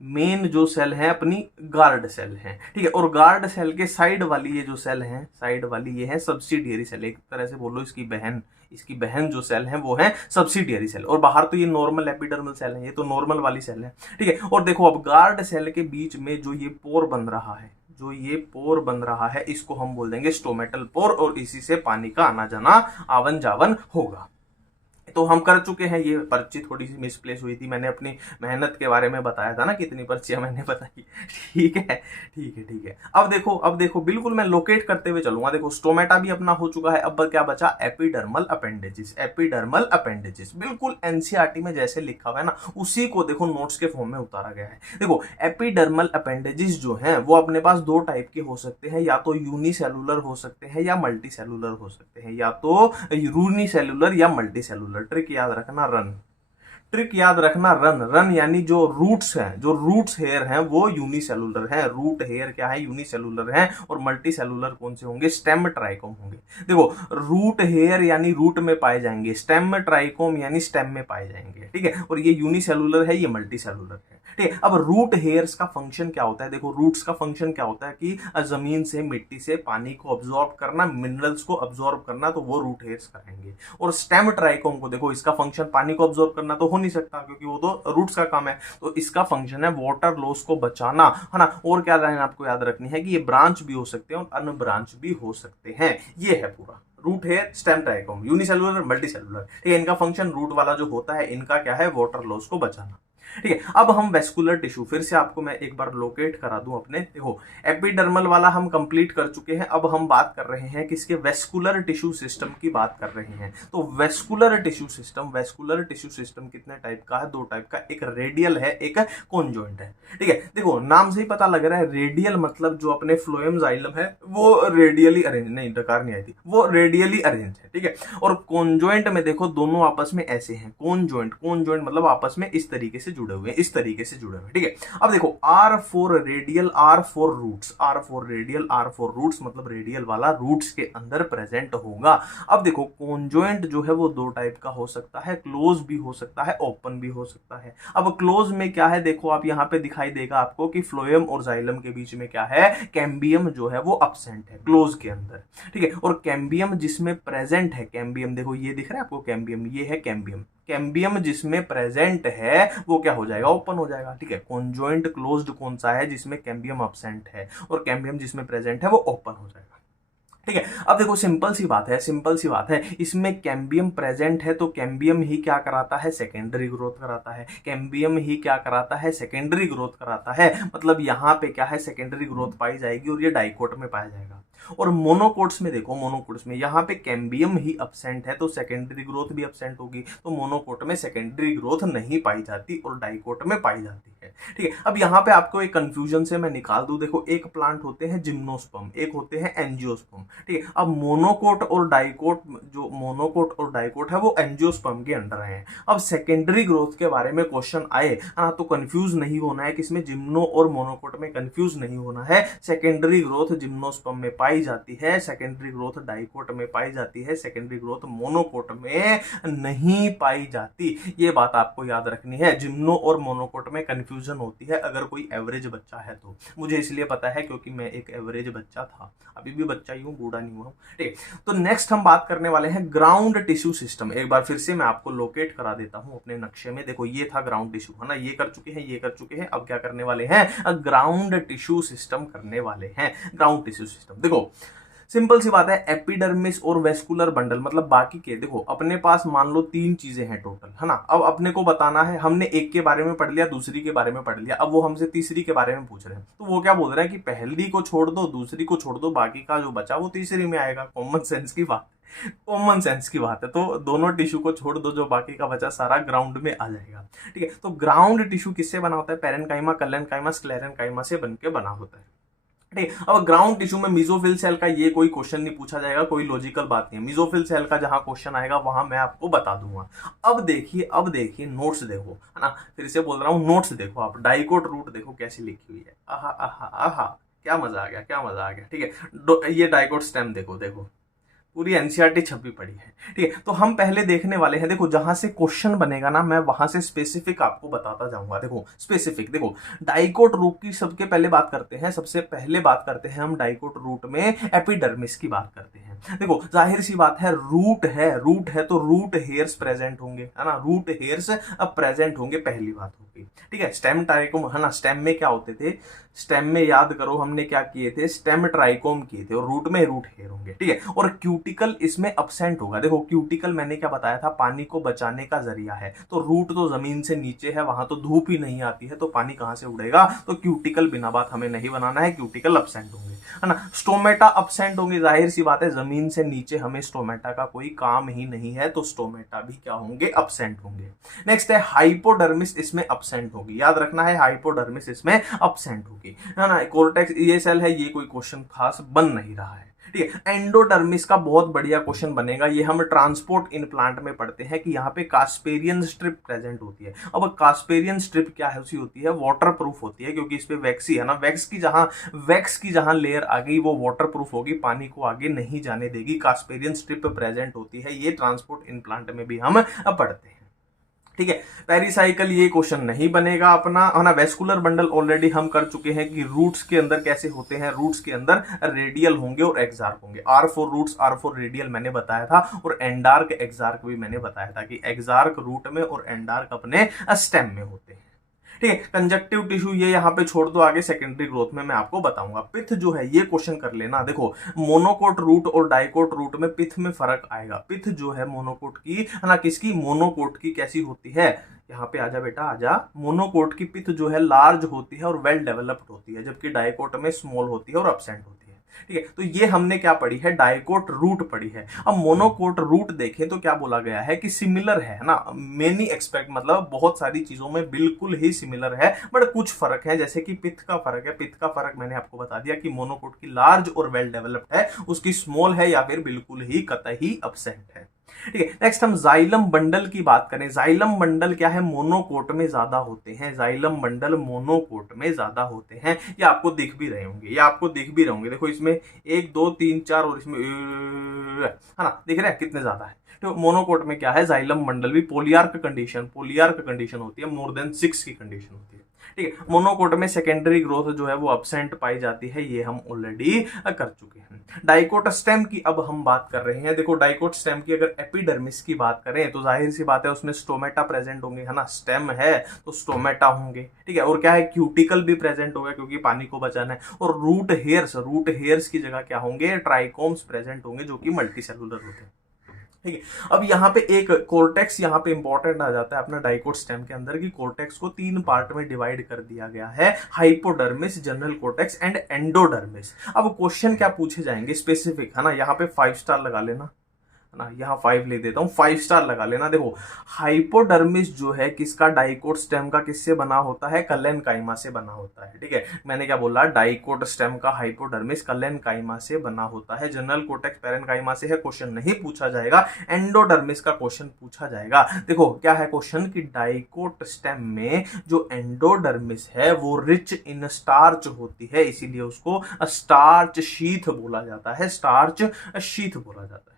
मेन जो सेल है अपनी गार्ड सेल है, ठीक है। और गार्ड सेल के साइड वाली ये जो सेल है, साइड वाली ये है सब्सिडियरी सेल, एक तरह से बोलो इसकी बहन जो सेल है वो है सब्सिडियरी सेल। और बाहर तो ये नॉर्मल एपिडर्मल सेल है, ये तो नॉर्मल वाली सेल है, ठीक है। और देखो अब गार्ड सेल के बीच में जो ये पोर बन रहा है, जो ये पोर बन रहा है इसको हम बोल देंगे स्टोमेटल पोर, और इसी से पानी का आना जाना आवन जावन होगा। तो हम कर चुके हैं, ये पर्ची थोड़ी सी मिसप्लेस हुई थी, मैंने अपनी मेहनत के बारे में बताया था ना, कितनी पर्चियां मैंने बताई, ठीक है ठीक है ठीक है। अब देखो बिल्कुल मैं लोकेट करते हुए चलूंगा। देखो स्टोमेटा भी अपना हो चुका है, अब क्या बचा, एपिडर्मल अपेंडेजिस, एपिडर्मल अपेंडेजिस बिल्कुल एनसीईआरटी में जैसे लिखा हुआ है ना उसी को देखो नोट्स के फॉर्म में उतारा गया है। देखो एपिडर्मल अपेंडेजिस जो है वो अपने पास दो टाइप के हो सकते हैं, या तो यूनिसेलुलर हो सकते हैं या मल्टी सेलुलर हो सकते हैं, या तो यूनिसेलुलर या मल्टी सेलुलर। ट्रिक याद रखना रन, ट्रिक याद रखना रन, रन यानी जो रूट्स हैं, जो रूट्स हेयर हैं वो यूनिसेलुलर हैं, रूट हेयर क्या है यूनिसेलुलर हैं, और मल्टी सेलुलर कौन से होंगे, स्टेम ट्राइकोम होंगे। देखो रूट हेयर यानी रूट में पाए जाएंगे, स्टेम ट्राइकोम यानी स्टेम में पाए जाएंगे, ठीक है। और ये यूनिसेलुलर है, ये मल्टी सेलुलर है, ठीक है। अब रूट हेयर्स का फंक्शन क्या होता है, देखो रूट्स का फंक्शन क्या होता है कि जमीन से मिट्टी से पानी को अब्सॉर्ब करना, मिनरल्स को अब्सॉर्ब करना, तो वो रूट हेयर्स करेंगे। और स्टेम ट्राइकोम को देखो, इसका फंक्शन पानी को अब्सॉर्ब करना तो हो नहीं सकता क्योंकि वो तो रूट्स का काम है, तो इसका फंक्शन है वाटर लॉस को बचाना, है ना। और क्या लाइन आपको याद रखनी है कि ये ब्रांच भी हो सकते हैं और अनब्रांच भी हो सकते हैं, ये है पूरा root hair, stem trichome, unicellular multi cellular, ठीक है। इनका फंक्शन रूट वाला जो होता है इनका क्या है, वाटर लॉस को बचाना, ठीक है। अब हम वेस्कुलर टिश्यू, फिर से आपको मैं एक बार लोकेट करा दूं अपने, देखो एपिडर्मल वाला हम कंप्लीट कर चुके हैं, अब हम बात कर रहे हैं किसके, वेस्कुलर टिश्यू सिस्टम की बात कर रहे हैं। तो वेस्कुलर टिश्यू सिस्टम कितने टाइप का है, दो टाइप का, एक रेडियल है एक कॉन्जॉइंट है, ठीक है। देखो नाम से ही पता लग रहा है, रेडियल मतलब जो अपने फ्लोएम जाइलम है वो रेडियली अरेंज, नहीं डकार नहीं आई थी, वो रेडियली अरेंज है, ठीक है। और कॉन्जॉइंट में देखो दोनों आपस में ऐसे हैं, कॉन्जॉइंट मतलब आपस में इस तरीके से जुड़े हुए हैं, इस तरीके से जुड़े हुए, ठीक है। अब देखो R4 radial, R4 roots, R4 radial, R4 roots मतलब रेडियल वाला रूट्स के अंदर प्रेजेंट होगा। अब देखो कॉन्जॉइंट जो है वो दो टाइप का हो सकता है, क्लोज भी हो सकता है, ओपन भी हो सकता है। अब क्लोज में क्या है, देखो आप यहाँ पे दिखाई देगा आपको कि फ्लोएम और जाइलम के बीच में क्या है, कैम्बियम जो है वो अब्सेंट है क्लोज के अंदर, ठीक है। और कैम्बियम जिसमें प्रेजेंट है, कैम्बियम देखो ये दिख रहा है आपको, कैम्बियम ये है कैम्बियम, कैम्बियम जिसमें प्रेजेंट है वो क्या हो जाएगा, ओपन हो जाएगा, ठीक है। कॉन्जॉइंट क्लोज्ड कौन सा है, जिसमें कैम्बियम अब्सेंट है, और कैम्बियम जिसमें प्रेजेंट है वो ओपन हो जाएगा, ठीक है। अब देखो सिंपल सी बात है, इसमें कैम्बियम प्रेजेंट है तो कैम्बियम ही क्या कराता है, सेकेंडरी ग्रोथ कराता है, कैम्बियम ही क्या कराता है, सेकेंडरी ग्रोथ कराता है, मतलब यहाँ पे क्या है, सेकेंडरी ग्रोथ पाई जाएगी और ये डाइकोट में पाया जाएगा। और मोनोकोट्स में देखो, मोनोकोट्स में यहाँ पे कैम्बियम ही अब्सेंट है तो सेकेंडरी ग्रोथ भी अब्सेंट होगी, तो मोनोकोट में सेकेंडरी ग्रोथ नहीं पाई जाती और डाइकोट में पाई जाती है। ठीक है, अब यहाँ पे आपको एक कंफ्यूजन से मैं निकाल दूं, देखो एक प्लांट होते हैं जिम्नोस्पर्म, एक होते हैं एंजियोस्पर्म। ठीक है, अब मोनोकोट और डाइकोट, जो मोनोकोट और डाइकोट है वो एंजियोस्पर्म के अंडर है। अब सेकेंडरी ग्रोथ के बारे में क्वेश्चन आए तो कंफ्यूज नहीं होना है, किसमें जिम्नो और मोनोकोट में कंफ्यूज नहीं होना है। सेकेंडरी ग्रोथ जिम्नोस्पर्म में पाई जाती है, सेकेंडरी ग्रोथ डाइकोट में पाई जाती है, सेकेंडरी ग्रोथ मोनोकोट में नहीं पाई जाती। ये बात आपको याद रखनी है, जिम्नो और मोनोकोट में कंफ्यूजन होती है अगर कोई एवरेज बच्चा है तो। मुझे इसलिए पता है क्योंकि मैं एक एवरेज बच्चा था, अभी भी बच्चा ही हूं, बूढ़ा नहीं हुआ हूं। ठीक, तो नेक्स्ट हम बात करने वाले हैं ग्राउंड टिश्यू सिस्टम। एक बार फिर से मैं आपको लोकेट करा देता हूं अपने नक्शे में। देखो ये था ग्राउंड टिश्यू, है ना, ये कर चुके हैं, ये कर चुके हैं। अब क्या करने वाले हैं, ग्राउंड टिश्यू सिस्टम करने वाले हैं। ग्राउंड टिश्यू सिस्टम देखो सिंपल सी बात है, एपिडर्मिस और वेस्कुलर बंडल, मतलब बाकी के, देखो अपने पास मान लो 3 चीजें हैं टोटल, है ना। अब अपने को बताना है, हमने एक के बारे में पढ़ लिया, दूसरी के बारे में पढ़ लिया, अब वो हमसे तीसरी के बारे में पूछ रहे हैं। तो वो क्या बोल रहे हैं कि पहली को छोड़ दो, दूसरी को छोड़ दो, बाकी का जो बचा वो तीसरी में आएगा। कॉमन सेंस की बात, कॉमन सेंस की बात है। तो दोनों टिश्यू को छोड़ दो, जो बाकी का बचा सारा ग्राउंड में आ जाएगा। ठीक है, तो ग्राउंड टिश्यू किससे बना होता है, पैरेन्काइमा, कलेन्काइमा, स्क्लेरेन्काइमा से बनके बना होता है। ठीक, अब ग्राउंड टिश्यू में मीजोफिल सेल का ये कोई क्वेश्चन नहीं पूछा जाएगा, कोई लॉजिकल बात नहीं है। मीजोफिल सेल का जहां क्वेश्चन आएगा वहां मैं आपको बता दूंगा। अब देखिए नोट्स देखो, है ना, फिर से बोल रहा हूं, नोट्स देखो आप, डाइकोट रूट देखो कैसी लिखी हुई है। आहा आहा आहा, क्या मजा आ गया, क्या मजा आ गया। ठीक है, ये डाइकोट स्टेम देखो, देखो पूरी एनसीईआरटी छपी पड़ी है। ठीक है, तो हम पहले देखने वाले हैं, देखो जहां से क्वेश्चन बनेगा ना मैं वहां से स्पेसिफिक आपको बताता जाऊंगा। देखो स्पेसिफिक, देखो डाइकोट रूट की सबके पहले बात करते हैं, सबसे पहले बात करते हैं हम डाइकोट रूट में एपिडर्मिस की बात करते हैं। देखो जाहिर सी बात है, रूट है तो रूट हेयर्स प्रेजेंट होंगे, है ना, रूट हेयर्स अब प्रेजेंट होंगे, पहली बात होगी। ठीक है, स्टेम ट्राइकोम, है ना, स्टेम में क्या होते थे, स्टेम में याद करो हमने क्या किए थे, स्टेम ट्राइकोम किए थे, और रूट में रूट हेयर होंगे। ठीक है, और क्यूटिकल इसमें अब्सेंट होगा। देखो क्यूटिकल मैंने क्या बताया था, पानी को बचाने का जरिया है, तो रूट तो जमीन से नीचे है, वहां तो धूप ही नहीं आती है, तो पानी कहां से उड़ेगा, तो क्यूटिकल बिना बात हमें नहीं बनाना है, क्यूटिकल अब्सेंट होंगे, है ना। स्टोमेटा अब्सेंट होंगे, जाहिर सी बात है, जमीन से नीचे हमें स्टोमेटा का कोई काम ही नहीं है, तो स्टोमेटा भी क्या होंगे, अब्सेंट होंगे। नेक्स्ट है हाइपोडर्मिस, इसमें अब्सेंट होगी, याद रखना है, हाइपोडर्मिस इसमें अब्सेंट होगी, है ना। कोर्टेक्स ये सेल है, ये कोई क्वेश्चन खास बन नहीं रहा है। ठीक है, एंडोडर्मिस का बहुत बढ़िया क्वेश्चन बनेगा, ये हम ट्रांसपोर्ट इन प्लांट में पढ़ते हैं कि यहाँ पे कास्पेरियन स्ट्रिप प्रेजेंट होती है। अब कास्पेरियन स्ट्रिप क्या है, उसी होती है, वाटर प्रूफ होती है, क्योंकि इस पे वैक्स ही है ना, वैक्स की जहां लेयर आ गई वो वाटर प्रूफ होगी, पानी को आगे नहीं जाने देगी, कास्पेरियन स्ट्रिप प्रेजेंट होती है, ये ट्रांसपोर्ट इन प्लांट में भी हम पढ़ते हैं। ठीक है, पेरिसाइकिल ये क्वेश्चन नहीं बनेगा अपना, है ना। वेस्कुलर बंडल ऑलरेडी हम कर चुके हैं कि रूट्स के अंदर कैसे होते हैं, रूट्स के अंदर रेडियल होंगे और एक्सार्क होंगे। R4 रूट्स, R4 रेडियल मैंने बताया था, और एंडार्क एक्सार्क भी मैंने बताया था कि एक्सार्क रूट में और एंडार्क अपने स्टेम में होते हैं। ठीक है, कंजक्टिव टिश्यू ये यहाँ पे छोड़ दो, आगे सेकेंडरी ग्रोथ में मैं आपको बताऊंगा। पिथ जो है ये क्वेश्चन कर लेना, देखो मोनोकोट रूट और डाइकोट रूट में पिथ में फर्क आएगा। पिथ जो है मोनोकोट की, है ना, किसकी, मोनोकोट की कैसी होती है, यहाँ पे आजा बेटा आजा, मोनोकोट की पिथ जो है लार्ज होती है और वेल डेवलप्ड होती है, जबकि डाइकोट में स्मॉल होती है और अब्सेंट होती है। ठीक है, तो ये हमने क्या पढ़ी है, डाइकोट रूट पढ़ी है। अब मोनोकोट रूट देखें तो क्या बोला गया है कि सिमिलर है ना, मेनी एक्सपेक्ट, मतलब बहुत सारी चीजों में बिल्कुल ही सिमिलर है, बट कुछ फर्क है, जैसे कि पिथ का फर्क है। पिथ का फर्क मैंने आपको बता दिया कि मोनोकोट की लार्ज और वेल डेवलप्ड है, उसकी स्मॉल है या फिर बिल्कुल ही कतई अब्सेंट है। ठीक है, नेक्स्ट हम जाइलम बंडल की बात करें। जाइलम बंडल क्या है, मोनोकोट में ज्यादा होते हैं, जाइलम बंडल मोनोकोट में ज्यादा होते हैं। ये आपको दिख भी रहे होंगे, देखो इसमें 1 2 3 4 और इसमें, है ना, दिख रहे हैं कितने ज्यादा है। तो मोनोकोट में क्या है, जाइलम बंडल भी पोलियार्क कंडीशन होती है, मोर देन 6 की कंडीशन होती है। ठीक है, मोनोकोट में सेकेंडरी ग्रोथ जो है वो अब्सेंट पाई जाती है, ये हम ऑलरेडी कर चुके हैं। डाइकोट स्टेम की अब हम बात कर रहे हैं। देखो डाइकोट स्टेम की अगर एपिडर्मिस की बात करें तो जाहिर सी बात है उसमें स्टोमेटा प्रेजेंट होंगे, है ना, स्टेम है तो स्टोमेटा होंगे। ठीक है, और क्या है, क्यूटिकल भी प्रेजेंट होगा क्योंकि पानी को बचाना है, और रूट हेयर्स की जगह क्या होंगे, ट्राइकोम्स प्रेजेंट होंगे जो कि मल्टी सेलुलर होते हैं। ठीक है। अब यहाँ पे एक कोर्टेक्स यहाँ पे इंपॉर्टेंट आ जाता है अपना डाइकोट स्टेम के अंदर कि कोर्टेक्स को 3 पार्ट में डिवाइड कर दिया गया है, hypodermis, general cortex and endodermis. अब क्वेश्चन क्या पूछे जाएंगे स्पेसिफिक, है ना, यहाँ पे 5 स्टार लगा लेना, है ना, यहाँ 5 ले देता हूँ, 5 स्टार लगा लेना। देखो हाइपोडर्मिस जो है किसका, डाइकोट स्टेम का, किससे बना होता है, कलेनकाइमा से बना होता है। ठीक है, मैंने क्या बोला, डाइकोट स्टेम का हाइपोडर्मिस कलेनकाइमा से बना होता है। जनरल कोर्टेक्स पैरेनकाइमा से है, क्वेश्चन नहीं पूछा जाएगा। एंडोडर्मिस का क्वेश्चन पूछा जाएगा। देखो क्या है क्वेश्चन कि डाइकोट स्टेम में जो एंडोडर्मिस है वो रिच इन स्टार्च होती है, इसीलिए उसको स्टार्च शीथ बोला जाता है, स्टार्च शीथ बोला जाता है।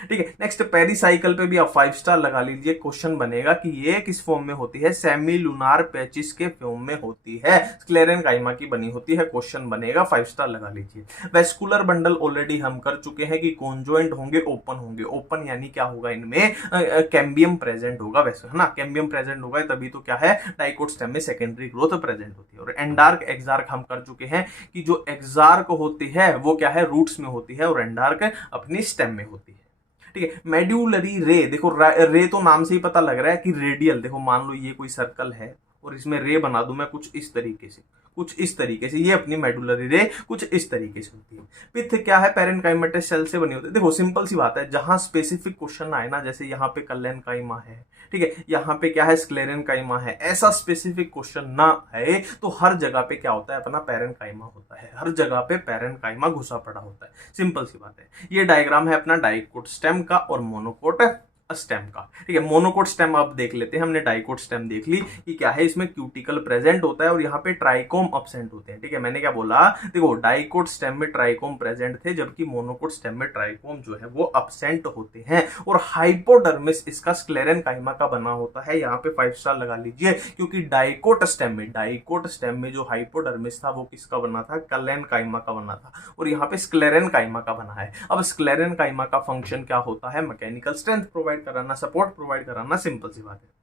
ठीक है, नेक्स्ट पेरिसाइकिल पे भी आप 5 स्टार लगा लीजिए। क्वेश्चन बनेगा कि ये किस फॉर्म में होती है, सेमी लूनार पैचिस के फॉर्म में होती है, स्क्लेरेनकाइमा की बनी होती है। क्वेश्चन बनेगा, 5 स्टार लगा लीजिए। वेस्कुलर बंडल ऑलरेडी हम कर चुके हैं कि कॉन्जॉइंट होंगे, ओपन होंगे। ओपन यानी क्या होगा, इनमें कैम्बियम प्रेजेंट होगा, वैसे है ना, कैम्बियम प्रेजेंट होगा, तभी तो क्या है डाइकोट स्टेम में सेकेंडरी ग्रोथ प्रेजेंट होती है। और एंडार्क एक्सार्क हम कर चुके हैं कि जो एक्सार्क होती है वो क्या है, रूट्स में होती है, और एंडार्क अपनी स्टेम में होती है। ठीक है, मेड्यूलरी रे, देखो रे तो नाम से ही पता लग रहा है कि रेडियल। देखो मान लो ये कोई सर्कल है और इसमें रे बना दूं मैं कुछ इस तरीके से, कुछ इस तरीके से, ये अपनी मेडुलरी रे कुछ इस तरीके से होती है। पित्त क्या है, पैरेनकाइमेटस सेल से बनी होती है। देखो सिंपल सी बात है, जहां स्पेसिफिक क्वेश्चन आए ना, जैसे यहाँ पे कलेनकाइमा है, ठीक है, यहाँ पे क्या है स्क्लेरेनकाइमा है, ऐसा स्पेसिफिक क्वेश्चन ना है तो हर जगह पे क्या होता है, अपना पैरेनकाइमा होता है, हर जगह पे पैरेनकाइमा घुसा पड़ा होता है। सिंपल सी बात है। ये डायग्राम है अपना डाइकोट स्टेम का और मोनोकोट स्टेम का। ठीक है, मोनोकोट स्टेम अब देख लेते हैं। हमने डाइकोट स्टेम देख ली कि क्या है, इसमें क्यूटिकल प्रेजेंट होता है और यहाँ पे ट्राइकोम अब्सेंट होते हैं। ठीक है, मैंने क्या बोला, देखो डाइकोट स्टेम में ट्राइकोम प्रेजेंट थे, जबकि मोनोकोट स्टेम में ट्राइकोम जो है वो अब्सेंट होते हैं। और हाइपोडर्मिस इसका स्क्लेरेनकाइमा का बना होता है। यहाँ पे 5 स्टार लगा लीजिए, क्योंकि डाइकोट स्टेम में जो हाइपोडर्मिस था वो किसका बना था, कलेनकाइमा का बना था, और यहाँ पे स्क्लेरेनकाइमा का बना है। अब स्क्लेरेनकाइमा का फंक्शन क्या होता है, मैकेनिकल स्ट्रेंथ प्रोवाइड कराना, सपोर्ट प्रोवाइड कराना, सिंपल सी बात है।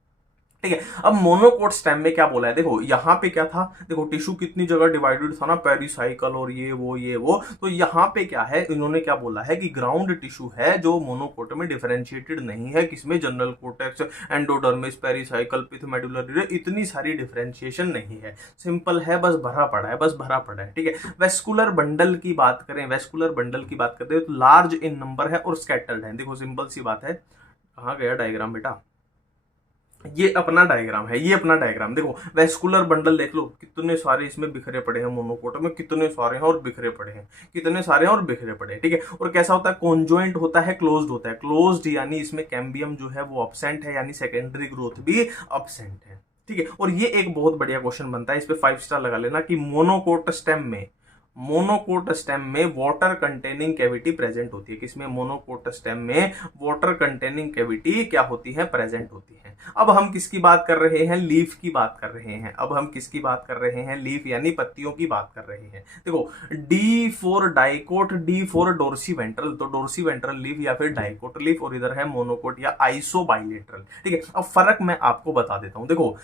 ठीक है, अब मोनोकोट स्टेम में क्या बोला है, देखो यहाँ पे क्या था, देखो टिश्यू कितनी जगह डिवाइडेड था ना, पेरिसाइकल और ये वो, तो यहाँ पे क्या है, इन्होंने क्या बोला है कि ग्राउंड टिश्यू है जो मोनोकोट में डिफरेंशिएटेड नहीं है, किसमें, जनरल कोर्टेक्स, एंडोडर्मिस, पेरिसाइकल, पिथ, मेडुलरी, इतनी सारी डिफरेंशिएशन नहीं है, सिंपल है, बस भरा पड़ा है। ठीक है, वेस्कुलर बंडल की बात करें, तो लार्ज इन नंबर है और स्कैटर्ड है। देखो सिंपल सी बात है, कहाँ गया डायग्राम बेटा, ये अपना डायग्राम है, ये अपना डायग्राम। देखो वेस्कुलर बंडल देख लो, कितने सारे इसमें बिखरे पड़े हैं, मोनोकोट में कितने सारे हैं और बिखरे पड़े हैं, ठीक है। और कैसा होता है, कॉन्जॉइंट होता है, क्लोज्ड होता है। क्लोज्ड यानी इसमें कैम्बियम जो है वो अब्सेंट है, यानी सेकेंडरी ग्रोथ भी अब्सेंट है। ठीक है, और ये एक बहुत बढ़िया क्वेश्चन बनता है, इस पे 5 स्टार लगा लेना कि मोनोकोट स्टेम में वाटर कंटेनिंग कैविटी प्रेजेंट होती है। किसमें, मोनोकोट स्टेम में वाटर कंटेनिंग कैविटी क्या होती है, प्रेजेंट होती है। अब हम किसकी बात कर रहे हैं, लीफ की बात कर रहे हैं। लीफ यानी पत्तियों की बात कर रहे हैं। देखो D for dicot, D for dorsi ventral, तो डोर्सी वेंट्रल लीफ या फिर डाइकोट लीफ, और इधर है मोनोकोट या आइसोबाइलेटरल। ठीक है, अब फर्क मैं आपको बता देता हूं। देखो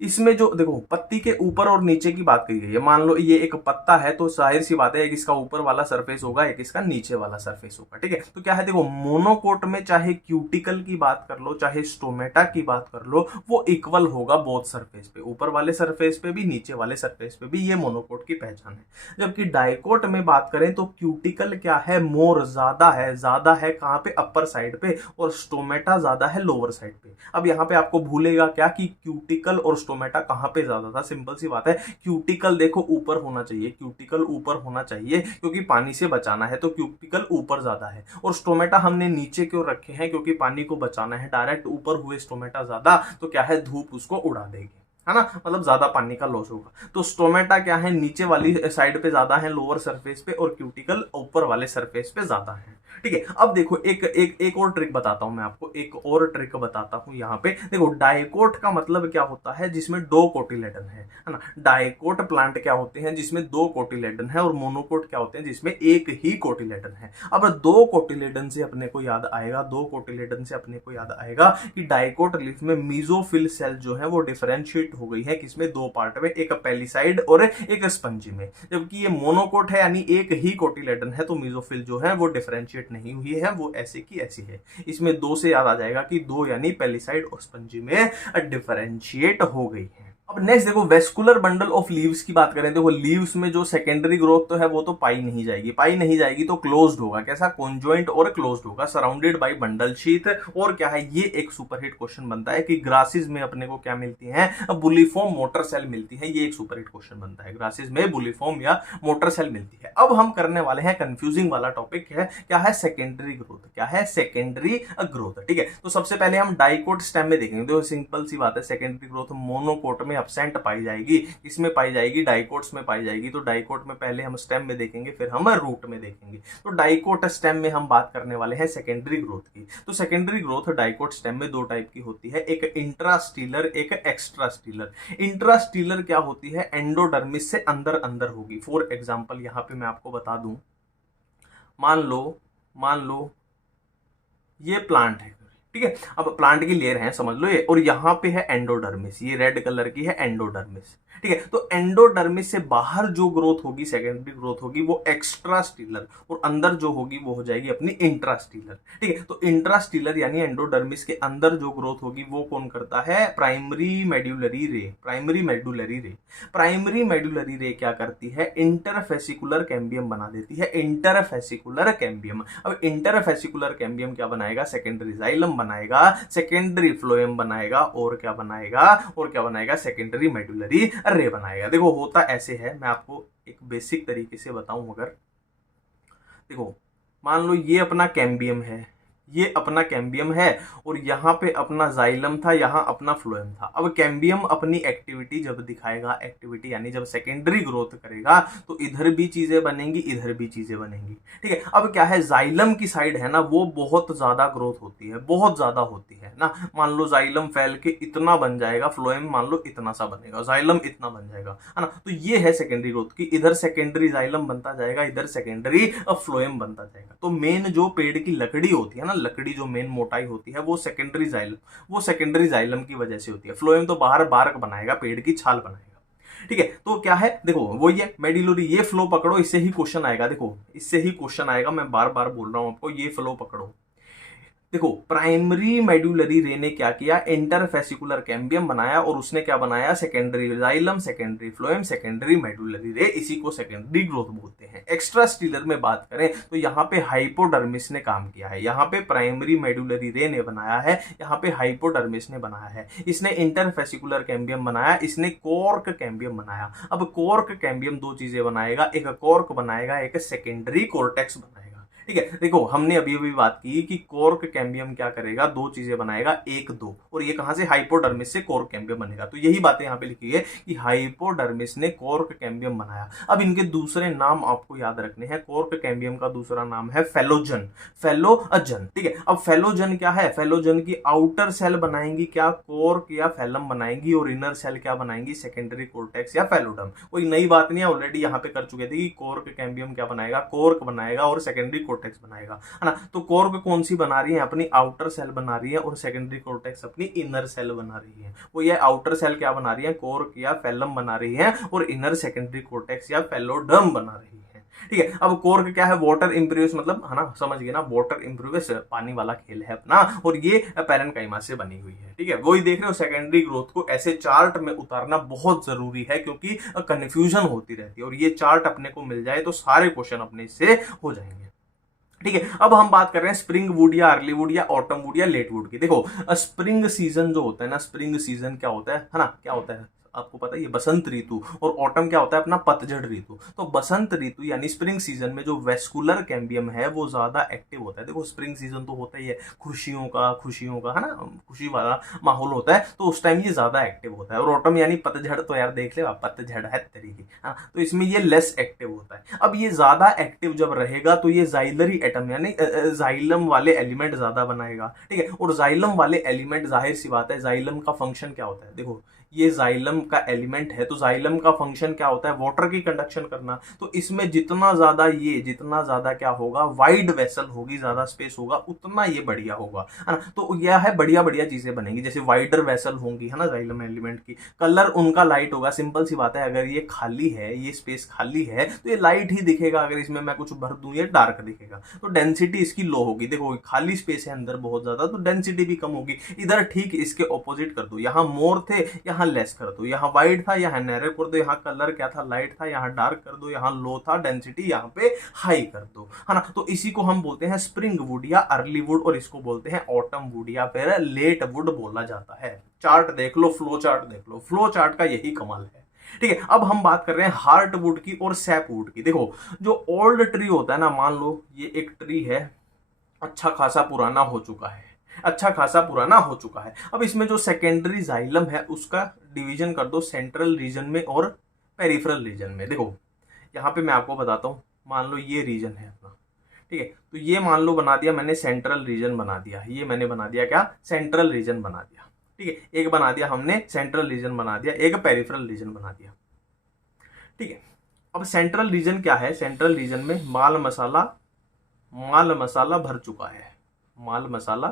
इसमें जो, देखो पत्ती के ऊपर और नीचे की बात कही गई है। मान लो ये एक पत्ता है, तो जाहिर सी बात है एक इसका ऊपर वाला सरफेस होगा, एक इसका नीचे वाला सरफेस होगा। ठीक है, तो क्या है, देखो मोनोकोट में चाहे क्यूटिकल की बात कर लो, चाहे स्टोमेटा की बात कर लो, वो इक्वल होगा बोथ सरफेस पे, ऊपर वाले सरफेस पे भी, नीचे वाले सरफेस पे भी। ये मोनोकोट की पहचान है। जबकि डाइकोट में बात करें तो क्यूटिकल क्या है, मोर, ज्यादा है कहां पे, अपर साइड पे, और स्टोमेटा ज्यादा है लोअर साइड पे। अब यहाँ पे आपको भूलेगा क्या कि क्यूटिकल और स्टोमेटा कहां पे ज्यादा था, सिंपल सी बात है, क्यूटिकल देखो ऊपर होना चाहिए, क्योंकि पानी से बचाना है, तो क्यूटिकल ऊपर ज्यादा है। और स्टोमेटा हमने नीचे क्यों रखे हैं, क्योंकि पानी को बचाना है। डायरेक्ट ऊपर हुए स्टोमेटा ज्यादा, तो क्या है, धूप उसको उड़ा देगी, है ना, मतलब ज्यादा पानी का लॉस होगा। तो स्टोमेटा क्या है, नीचे वाली साइड पे ज्यादा है, लोअर सरफेस पे, और क्यूटिकल ऊपर वाले सरफेस पे ज्यादा है। ठीक है, अब देखो एक और ट्रिक बताता हूं मैं आपको, यहाँ पे देखो डाइकोट का मतलब क्या होता है, जिसमें 2 कोटिलेडन है ना। डाइकोट प्लांट क्या होते हैं, जिसमें 2 कोटिलेडन है, और मोनोकोट क्या होते हैं, जिसमें एक ही कोटिलेडन है। अब 2 कोटिलेडन से अपने को याद आएगा कि डाइकोट लीफ में मीजोफिल सेल जो है वो डिफरेंशिएट हो गई है, किसमें, 2 पार्ट में, एक पेलिसाइड और एक स्पंजी में। जबकि ये मोनोकोट है, यानी एक ही कोटिलेडन है, तो मीजोफिल जो है वो डिफरेंशिएट डिफरेंशिएट नहीं हुई है, वो ऐसे की ऐसी है। इसमें 2 से याद आ जाएगा कि 2 यानी पेलिसाइड और स्पंजी में डिफरेंशिएट हो गई है। अब नेक्स्ट देखो वेस्कुलर बंडल ऑफ लीव्स की बात करें। देखो लीव्स में जो सेकेंडरी ग्रोथ तो है वो तो पाई नहीं जाएगी, पाई नहीं जाएगी तो क्लोज्ड होगा। कैसा? कॉन्जॉइंट और क्लोज्ड होगा, सराउंडेड बाय बंडल शीथ। और क्या है, ये एक सुपरहिट क्वेश्चन बनता है कि ग्रासेस में अपने को क्या मिलती है? बुलिफॉर्म मोटर सेल मिलती है। ये एक सुपरहिट क्वेश्चन बनता है, ग्रासेस में बुलिफॉर्म या मोटर सेल मिलती है। अब हम करने वाले हैं कंफ्यूजिंग वाला टॉपिक है, क्या है? Secondary growth. क्या है? Secondary growth. ठीक है, तो सबसे पहले हम डाइकोट स्टेम में देखेंगे। तो सिंपल सी बात है, सेकेंडरी ग्रोथ मोनोकोट में एब्सेंट पाई जाएगी। इसमें पाई जाएगी, डाइकोट्स में पाई जाएगी। तो डाइकोट में पहले हम स्टेम में देखेंगे, फिर हम रूट में देखेंगे। तो डाइकोट स्टेम में हम बात करने वाले हैं सेकेंडरी ग्रोथ की। तो सेकेंडरी ग्रोथ डाइकोट स्टेम में 2 टाइप की होती है, एक इंट्रास्टीलर, एक एक्स्ट्रास्टीलर। इंट्रास्टीलर क्या होती है? एंडोडर्मिस से अंदर अंदर होगी। फॉर एग्जांपल यहां पे मैं आपको बता दूं, मान लो ये प्लांट है, ठीक है। अब प्लांट की लेयर है समझ लो ये, और यहां पे है एंडोडर्मिस, ये रेड कलर की है एंडोडर्मिस, ठीक है। तो एंडोडर्मिस से बाहर जो ग्रोथ होगी, सेकेंडरी ग्रोथ होगी, वो एक्स्ट्रास्टीलर, और अंदर जो होगी वो हो जाएगी अपनी इंट्रास्टीलर, ठीक है। तो इंट्रास्टीलर यानी एंडोडर्मिस के अंदर जो ग्रोथ होगी वो कौन करता है? प्राइमरी मेड्युलरी रे। प्राइमरी मेड्युलरी रे, प्राइमरी मेड्युलरी रे क्या करती है? इंटरफेसिकुलर कैम्बियम बना देती है, इंटरफेसिकुलर कैम्बियम। अब इंटरफेसिकुलर कैम्बियम क्या बनाएगा? सेकेंडरी जाइलम बनाएगा, सेकेंडरी फ्लोएम बनाएगा, और क्या बनाएगा? सेकेंडरी मेडुलरी रे बनाएगा। देखो होता ऐसे है, मैं आपको एक बेसिक तरीके से बताऊं। अगर देखो मान लो ये अपना कैम्बियम है, ये अपना कैम्बियम है, और यहां पे अपना जाइलम था, यहां अपना फ्लोएम था। अब कैम्बियम अपनी एक्टिविटी जब दिखाएगा, एक्टिविटी यानी जब सेकेंडरी ग्रोथ करेगा, तो इधर भी चीजें बनेंगी, इधर भी चीजें बनेंगी, ठीक है। अब क्या है, जाइलम की साइड है ना, वो बहुत ज्यादा ग्रोथ होती है, बहुत ज्यादा होती है ना। मान लो जाइलम फैल के इतना बन जाएगा, फ्लोएम मान लो इतना सा बनेगा, जाइलम इतना बन जाएगा, है ना। तो ये है सेकेंडरी ग्रोथ की, इधर सेकेंडरी जाइलम बनता जाएगा, इधर सेकेंडरी फ्लोएम बनता जाएगा। तो मेन जो पेड़ की लकड़ी होती है ना, लकड़ी जो मेन मोटाई होती है, वो सेकेंडरी जाइलम की वजह से होती है। फ्लोएम तो बाहर बार्क बनाएगा, पेड़ की छाल बनाएगा, ठीक है। तो क्या है, देखो वो ये मेडिलरी, ये फ्लो पकड़ो, इससे ही क्वेश्चन आएगा। देखो इससे ही क्वेश्चन आएगा, मैं बार बार बोल रहा हूं आपको, ये फ्लो पकड़ो। देखो प्राइमरी मेडुलरी रे ने क्या किया? इंटरफेसिकुलर कैम्बियम बनाया, और उसने क्या बनाया? Secondary xylem, secondary phloem, secondary medullary रे। इसी को सेकेंडरी ग्रोथ बोलते हैं। एक्स्ट्रास्टीलर में बात करें तो यहाँ पे हाइपोडर्मिस ने काम किया है, यहाँ पे प्राइमरी मेडुलरी रे ने बनाया है, यहाँ पे हाइपोडर्मिस ने बनाया है। इसने इंटरफेसिकुलर कैम्बियम बनाया, इसने कॉर्क कैम्बियम बनाया। अब कॉर्क कैम्बियम 2 चीजें बनाएगा, एक कॉर्क बनाएगा, एक सेकेंडरी कोर्टेक्स बनाएगा, ठीक है। देखो हमने अभी अभी बात की कि कॉर्क कैम्बियम क्या करेगा? 2 चीजें बनाएगा, 1 2, और ये कहां से? हाइपोडर्मिस से कॉर्क कैम्बियम बनेगा। तो यही बातें यहां पे लिखी है कि हाइपोडर्मिस ने कॉर्क कैम्बियम बनाया। अब इनके दूसरे नाम आपको याद रखने हैं। कॉर्क कैम्बियम का दूसरा नाम है फेलोजन, फेलोजन, ठीक है। अब फेलोजन क्या है? फेलोजन की आउटर सेल बनाएंगी क्या? कॉर्क या फेलम बनाएंगी, और इनर सेल क्या बनाएंगी? सेकेंडरी कोर्टेक्स या फेलोडम। कोई नई बात नहीं है, ऑलरेडी यहाँ पे कर चुके थे कि कॉर्क कैम्बियम क्या बनाएगा? कॉर्क बनाएगा और सेकेंडरी कोर्टेक्स बनाएगा, है ना। तो कॉर्क कौन सी बना रही है? अपनी आउटर सेल बना रही है, और सेकेंडरी कोर्टेक्स अपनी इनर सेल बना रही है। वो ये आउटर सेल क्या बना रही है? कॉर्क या फेलम बना रही है, और इनर सेकेंडरी कोर्टेक्स या फेलोडर्म बना रही है, ठीक है। अब कॉर्क क्या है? वाटर इम्प्रूव्स, मतलब है ना, समझ गए ना, वाटर इम्प्रूव्स, पानी वाला खेल है अपना, और ये पैरेन्काइमा से बनी हुई है, ठीक है। वही देख रहे हो, सेकेंडरी ग्रोथ को ऐसे चार्ट में उतारना बहुत जरूरी है, क्योंकि कंफ्यूजन होती रहती है, और ये चार्ट अपने को मिल जाए तो सारे क्वेश्चन अपने से हो जाएंगे, ठीक है। अब हम बात कर रहे हैं स्प्रिंग वुड या अर्ली वुड या ऑटम वुड या लेट वुड की। देखो स्प्रिंग सीजन जो होता है ना, स्प्रिंग सीजन क्या होता है ना, क्या होता है आपको पता है? ये बसंत ऋतु, और ऑटम क्या होता है? अपना पतझड़ ऋतु। तो बसंत ऋतु यानी स्प्रिंग सीजन में जो वेस्कुलर कैम्बियम है वो ज्यादा एक्टिव होता है। देखो स्प्रिंग सीजन तो होता ही है खुशियों का, है ना, खुशी वाला माहौल होता है, तो उस टाइम ये ज्यादा एक्टिव होता है। और ऑटम यानी पतझड़, तो यार देख ले, पतझड़ है तरीके, हाँ, तो इसमें ये लेस एक्टिव होता है। अब ये ज्यादा एक्टिव जब रहेगा तो ये जाइलरी एटम यानी जाइलम वाले एलिमेंट ज्यादा बनाएगा, ठीक है। और जाइलम वाले एलिमेंट, जाहिर सी बात है, जाइलम का फंक्शन क्या होता है? देखो ये जाइलम का एलिमेंट है, तो जाइलम का फंक्शन क्या होता है, वाटर की कंडक्शन करना। तो इसमें जितना ज्यादा क्या होगा, वाइड वेसल होगी, ज्यादा स्पेस होगा, उतना ये बढ़िया होगा, है ना। तो यह है बढ़िया बढ़िया चीजें बनेंगी, जैसे वाइडर वेसल होंगी, है ना, जाइलम एलिमेंट की। कलर उनका लाइट होगा, सिंपल सी बात है, अगर ये खाली है, ये स्पेस खाली है तो ये लाइट ही दिखेगा, अगर इसमें मैं कुछ भर दूं ये डार्क दिखेगा। तो डेंसिटी इसकी लो होगी, देखो खाली स्पेस है अंदर बहुत ज्यादा, तो डेंसिटी भी कम होगी। इधर ठीक इसके ऑपोजिट कर दो, यहाँ मोर थे यहाँ लेस कर दो, यहाँ वाइड था यहाँ नैरो कर दो, यहाँ कलर क्या था लाइट था यहाँ डार्क कर दो, यहाँ लो था डेंसिटी यहाँ पे हाई कर दो, है ना। तो इसी को हम बोलते हैं स्प्रिंग वुड या अर्ली वुड, और इसको बोलते हैं ऑटम वुड या फिर लेट वुड बोला जाता है। चार्ट देख लो, फ्लो चार्ट देख लो, फ्लो चार्ट का यही कमाल है। ठीक है, अब हम बात कर रहे हैं हार्ट वुड की और सैप वुड की। देखो जो ओल्ड ट्री होता है ना, मान लो ये एक ट्री है, अच्छा खासा पुराना हो चुका है, अच्छा खासा पुराना हो चुका है। अब इसमें जो सेकेंडरी जाइलम है उसका डिवीजन कर दो सेंट्रल रीजन में और पेरिफेरल रीजन में। देखो यहाँ पे मैं आपको बताता हूँ, मान लो ये रीजन है अपना, ठीक है, तो ये मान लो बना दिया मैंने सेंट्रल रीजन बना दिया, ये मैंने बना दिया क्या, सेंट्रल रीजन बना दिया। ठीक है, एक बना दिया हमने सेंट्रल रीजन बना दिया, एक पेरिफेरल रीजन बना दिया। ठीक है, अब सेंट्रल रीजन क्या है, सेंट्रल रीजन में माल मसाला भर चुका है, माल मसाला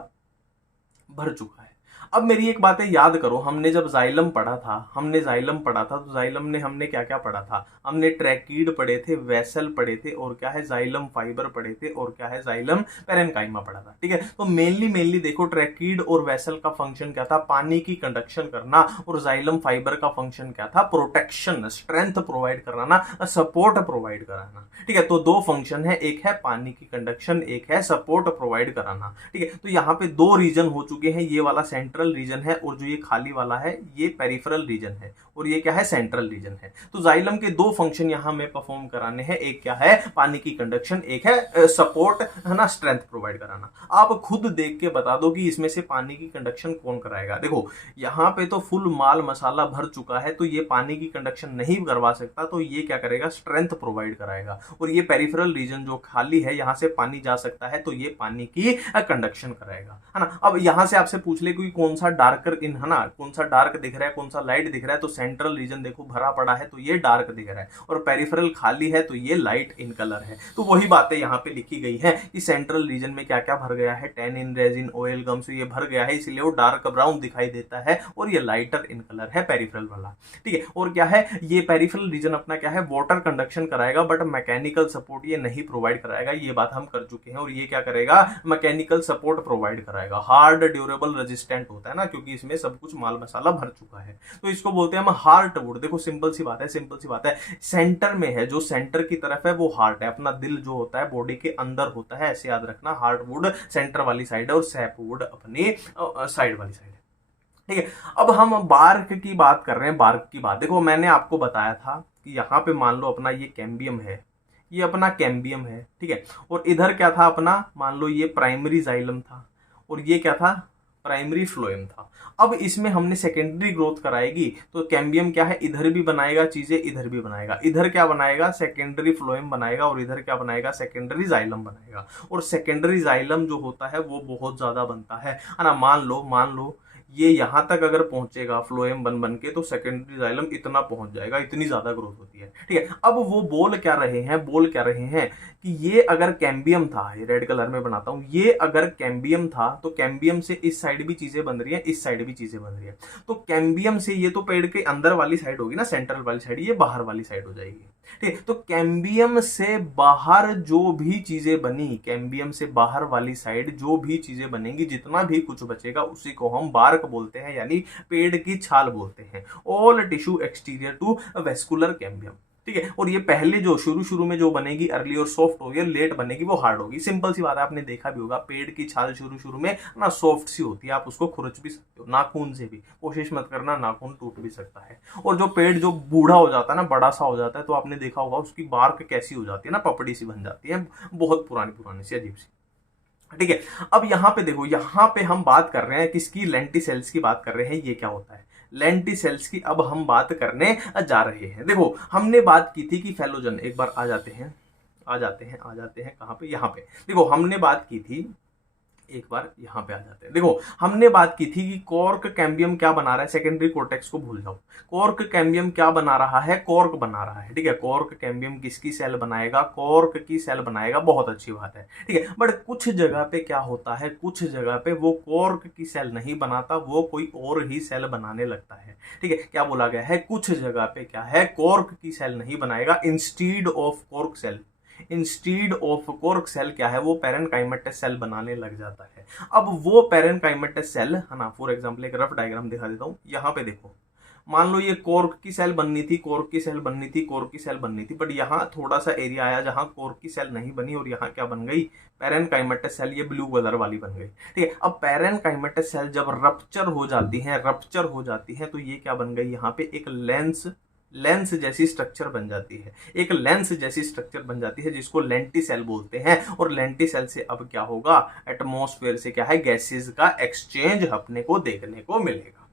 भर चुका है। अब मेरी एक बात है, याद करो, हमने जब जाइलम पढ़ा था, तो जाइलम ने हमने क्या क्या पढ़ा था, हमने ट्रैकीड पढ़े थे, वेसल पढ़े थे, और क्या है जाइलम फाइबर पढ़े थे, और क्या है जाइलम पेरेन्काइमा पढ़ा था। ठीक है, तो मेनली देखो ट्रैकीड और वेसल का फंक्शन क्या था, पानी की कंडक्शन करना, और जाइलम फाइबर का फंक्शन क्या था, प्रोटेक्शन, स्ट्रेंथ प्रोवाइड कराना, सपोर्ट प्रोवाइड कराना। ठीक है, तो दो फंक्शन है, एक है पानी की कंडक्शन, एक है सपोर्ट प्रोवाइड कराना। ठीक है, तो यहाँ पे दो रीजन हो चुके हैं, ये वाला सेंट्रल रीजन है और जो ये खाली वाला है ये पेरिफेरल रीजन है, और ये क्या है, सेंट्रल रीजन है। तो जाइलम के दो फंक्शन यहां में परफॉर्म कराने हैं, एक क्या है पानी की कंडक्शन, एक है सपोर्ट, है ना, स्ट्रेंथ प्रोवाइड कराना। आप खुद देख के बता दो कि इसमें से पानी की कंडक्शन कौन कराएगा। देखो यहाँ पे तो फुल माल मसाला भर चुका है, तो ये पानी की कंडक्शन नहीं करवा सकता, तो ये क्या करेगा, स्ट्रेंथ प्रोवाइड कराएगा। और ये पेरिफेरल रीजन जो खाली है, यहां से पानी जा सकता है, तो ये पानी की कंडक्शन कराएगा, है ना। अब यहां से आपसे पूछ ले कि कौन सा डार्कर इन, है ना, कौन सा डार्क दिख रहा है, कौन सा लाइट दिख रहा है, तो सेंट्रल रीजन देखो भरा पड़ा है तो ये डार्क दिख रहा है, और पेरिफेरल खाली है तो ये लाइट इन कलर है। तो वही बातें यहाँ पे लिखी गई है कि सेंट्रल रीजन में क्या क्या भर गया है, टैनिन, रेजिन, ऑयल, गम्स, ये भर गया है, इसलिए वो डार्क ब्राउन दिखाई देता है, और ये लाइटर इन कलर है पेरिफेरल वाला। ठीक है, और क्या है, ये पेरिफेरल रीजन अपना क्या है, वाटर कंडक्शन कराएगा, बट मैकेनिकल सपोर्ट ये नहीं प्रोवाइड कराएगा, ये बात हम कर चुके हैं। और ये क्या करेगा, मैकेनिकल सपोर्ट प्रोवाइड कराएगा, हार्ड, ड्यूरेबल, रेजिस्टेंट होता है ना, क्योंकि इसमें सब कुछ माल मसाला भर चुका है। तो इसको बोलते हैं हम हार्ट वुड। देखो सिंपल सी बात है, सेंटर में है, जो सेंटर की तरफ है वो हार्ट है, अपना दिल जो होता है बॉडी के अंदर होता है, ऐसे याद रखना। हार्ट वुड सेंटर वाली साइड है, और सैप वुड अपनी साइड वाली साइड है। ठीक है, अब हम बार्क की बात कर रहे हैं, बार्क की बात। देखो मैंने आपको बताया था कि यहाँ पे मान लो अपना ये कैम्बियम है, ये अपना कैम्बियम है, ठीक है, और इधर क्या था अपना, मान लो ये प्राइमरी जाइलम था, और ये क्या था, प्राइमरी फ्लोएम था। अब इसमें हमने सेकेंडरी ग्रोथ कराएगी, तो कैम्बियम क्या है, इधर भी बनाएगा चीजें, इधर भी बनाएगा, इधर क्या बनाएगा, सेकेंडरी फ्लोएम बनाएगा, और इधर क्या बनाएगा, सेकेंडरी जाइलम बनाएगा। और सेकेंडरी जाइलम जो होता है वो बहुत ज्यादा बनता है ना। मान लो ये यहां तक अगर पहुंचेगा फ्लोएम बन बन के, तो सेकेंडरी जाइलम इतना पहुंच जाएगा, इतनी ज्यादा ग्रोथ होती है। ठीक है, अब वो बोल क्या रहे हैं कि ये अगर कैम्बियम था, ये रेड कलर में बनाता हूं, ये अगर कैम्बियम था तो कैम्बियम से इस साइड भी चीजें बन रही है, इस साइड भी चीजें बन रही है। तो कैम्बियम से ये तो पेड़ के अंदर वाली साइड होगी ना, सेंट्रल वाली साइड, ये बाहर वाली साइड हो जाएगी। ठीक है, तो कैम्बियम से बाहर जो भी चीजें बनी, कैम्बियम से बाहर वाली साइड जो भी चीजें बनेंगी, जितना भी कुछ बचेगा, उसी को हम बार्क बोलते हैं, यानी पेड़ की छाल बोलते हैं। All tissue exterior to vascular cambium. ठीक है, और ये पहले जो शुरू में जो बनेगी अर्ली और सॉफ्ट होगी, लेट बनेगी वो हार्ड होगी। सिंपल सी बात है, आपने देखा भी होगा, पेड़ की छाल शुरू में ना सॉफ्ट सी होती है, आप उसको खुरच भी सकते हो नाखून से भी, कोशिश मत करना, नाखून टूट भी सकता है। और जो पेड़ जो बूढ़ा हो जाता है ना, बड़ा सा हो जाता है, तो आपने देखा होगा उसकी बार्क कैसी हो जाती है ना, पपड़ी सी बन जाती है, बहुत पुरानी सी, अजीब सी। ठीक है, अब यहाँ पे देखो, यहाँ पे हम बात कर रहे हैं किसकी, लेंटिसेल्स की बात कर रहे हैं। ये क्या होता है, लेंटिसेल्स की अब हम बात करने जा रहे हैं। देखो हमने बात की थी कि फेलोजन, एक बार आ जाते हैं कहाँ पे, यहाँ पे। देखो हमने बात की थी एक बार यहां पे आ जाते हैं। देखो हमने बात की थी कि कॉर्क कैम्बियम क्या बना रहा है, सेकेंडरी कोर्टेक्स को भूल जाओ। कॉर्क कैम्बियम क्या बना रहा है, कॉर्क बना रहा है, ठीक है। कॉर्क कैम्बियम किसकी सेल बनाएगा, कॉर्क की सेल बनाएगा, बहुत अच्छी बात है, ठीक है। बट कुछ जगह पे क्या होता है, कुछ जगह पे वो कॉर्क की सेल नहीं बनाता, वो कोई और ही सेल बनाने लगता है, ठीक है। क्या बोला गया है, कुछ जगह पे क्या है, कॉर्क की सेल नहीं बनाएगा, instead of cork cell, instead of cork cell क्या है, वो पैरेनकाइमेटस सेल बनाने लग जाता है। अब वो पैरेनकाइमेटस सेल है ना, फॉर एग्जांपल एक रफ डायग्राम दिखा देता हूं, यहां पे देखो, मान लो ये कॉर्क की सेल बननी थी, कॉर्क की सेल बननी थी, कॉर्क की सेल बननी थी, बट यहाँ थोड़ा सा एरिया आया जहां कॉर्क की सेल नहीं बनी और यहाँ क्या बन गई, पैरेनकाइमेटस सेल, ये ब्लू कलर वाली बन गई, ठीक है। अब पैरेनकाइमेटस सेल जब रप्चर हो जाती है, रप्चर हो जाती है, तो ये क्या बन गई, यहाँ पे एक लेंस जैसी स्ट्रक्चर बन जाती है, एक लेंस जैसी स्ट्रक्चर बन जाती है जिसको लेंटिसेल बोलते हैं। और लेंटिसेल से अब क्या होगा, एटमॉस्फेयर से क्या है, गैसेस का एक्सचेंज अपने को देखने को मिलेगा,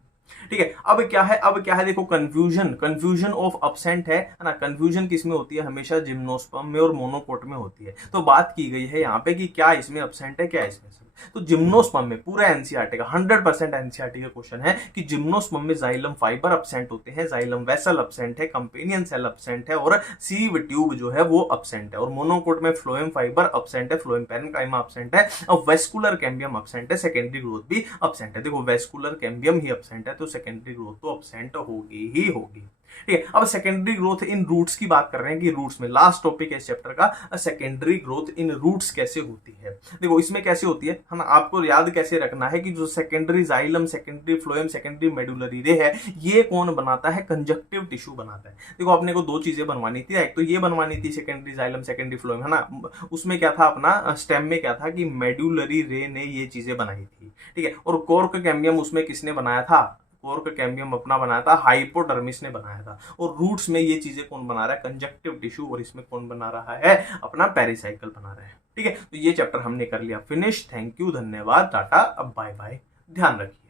ठीक है। अब क्या है, अब क्या है, देखो कंफ्यूजन ऑफ अपसेंट है ना। कंफ्यूजन किस में होती है, हमेशा जिम्नोस्पर्म में और मोनोकोट में होती है। तो बात की गई है यहाँ पे कि क्या इसमें अपसेंट है, क्या इसमें। तो जिम्नोस्पर्म में पूरा एनसीईआरटी का 100% एनसीईआरटी का क्वेश्चन है कि जिम्नोस्पर्म में जाइलम फाइबर अपसेंट होते हैं, जाइलम वेसल अपसेंट है, कंपेनियन सेल अपसेंट है और सीव ट्यूब जो है वो अपसेंट है। और मोनोकोट में फ्लोएम फाइबर अपसेंट है, फ्लोएम पैरेन्काइमा अपसेंट है और वेस्कुलर कैम्बियम अपसेंट है, सेकेंडरी ग्रोथ भी अपसेंट है। देखो वेस्कुलर कैम्बियम ही अपसेंट है तो सेकेंडरी ग्रोथ तो अपसेंट होगी ही होगी, ठीक है। अब सेकेंडरी ग्रोथ इन रूट्स की बात कर रहे हैं कि रूट्स में लास्ट टॉपिक है इस चैप्टर का, सेकेंडरी ग्रोथ इन रूट्स कैसे होती है। देखो इसमें कैसे होती है ना, आपको याद कैसे रखना है कि जो secondary xylem, secondary phloem, secondary medullary रे है, ये कौन बनाता है, कंजक्टिव टिश्यू बनाता है। देखो आपने को दो चीजें बनवानी थी, एक तो ये बनवानी थी सेकेंडरी जाइलम, सेकेंडरी फ्लोएम, है ना। उसमें क्या था, अपना स्टेम में क्या था कि मेडुलरी रे ने ये चीजें बनाई थी, ठीक है। और कॉर्क कैम्बियम उसमें किसने बनाया था, कॉर्क कैम्बियम अपना बनाया था, हाइपोडर्मिस ने बनाया था। और रूट्स में ये चीजें कौन बना रहा है, कंजक्टिव टिश्यू, और इसमें कौन बना रहा है, अपना पेरिसाइकिल बना रहा है, ठीक है। तो ये चैप्टर हमने कर लिया फिनिश। थैंक यू, धन्यवाद, टाटा, अब बाय बाय, ध्यान रखिए।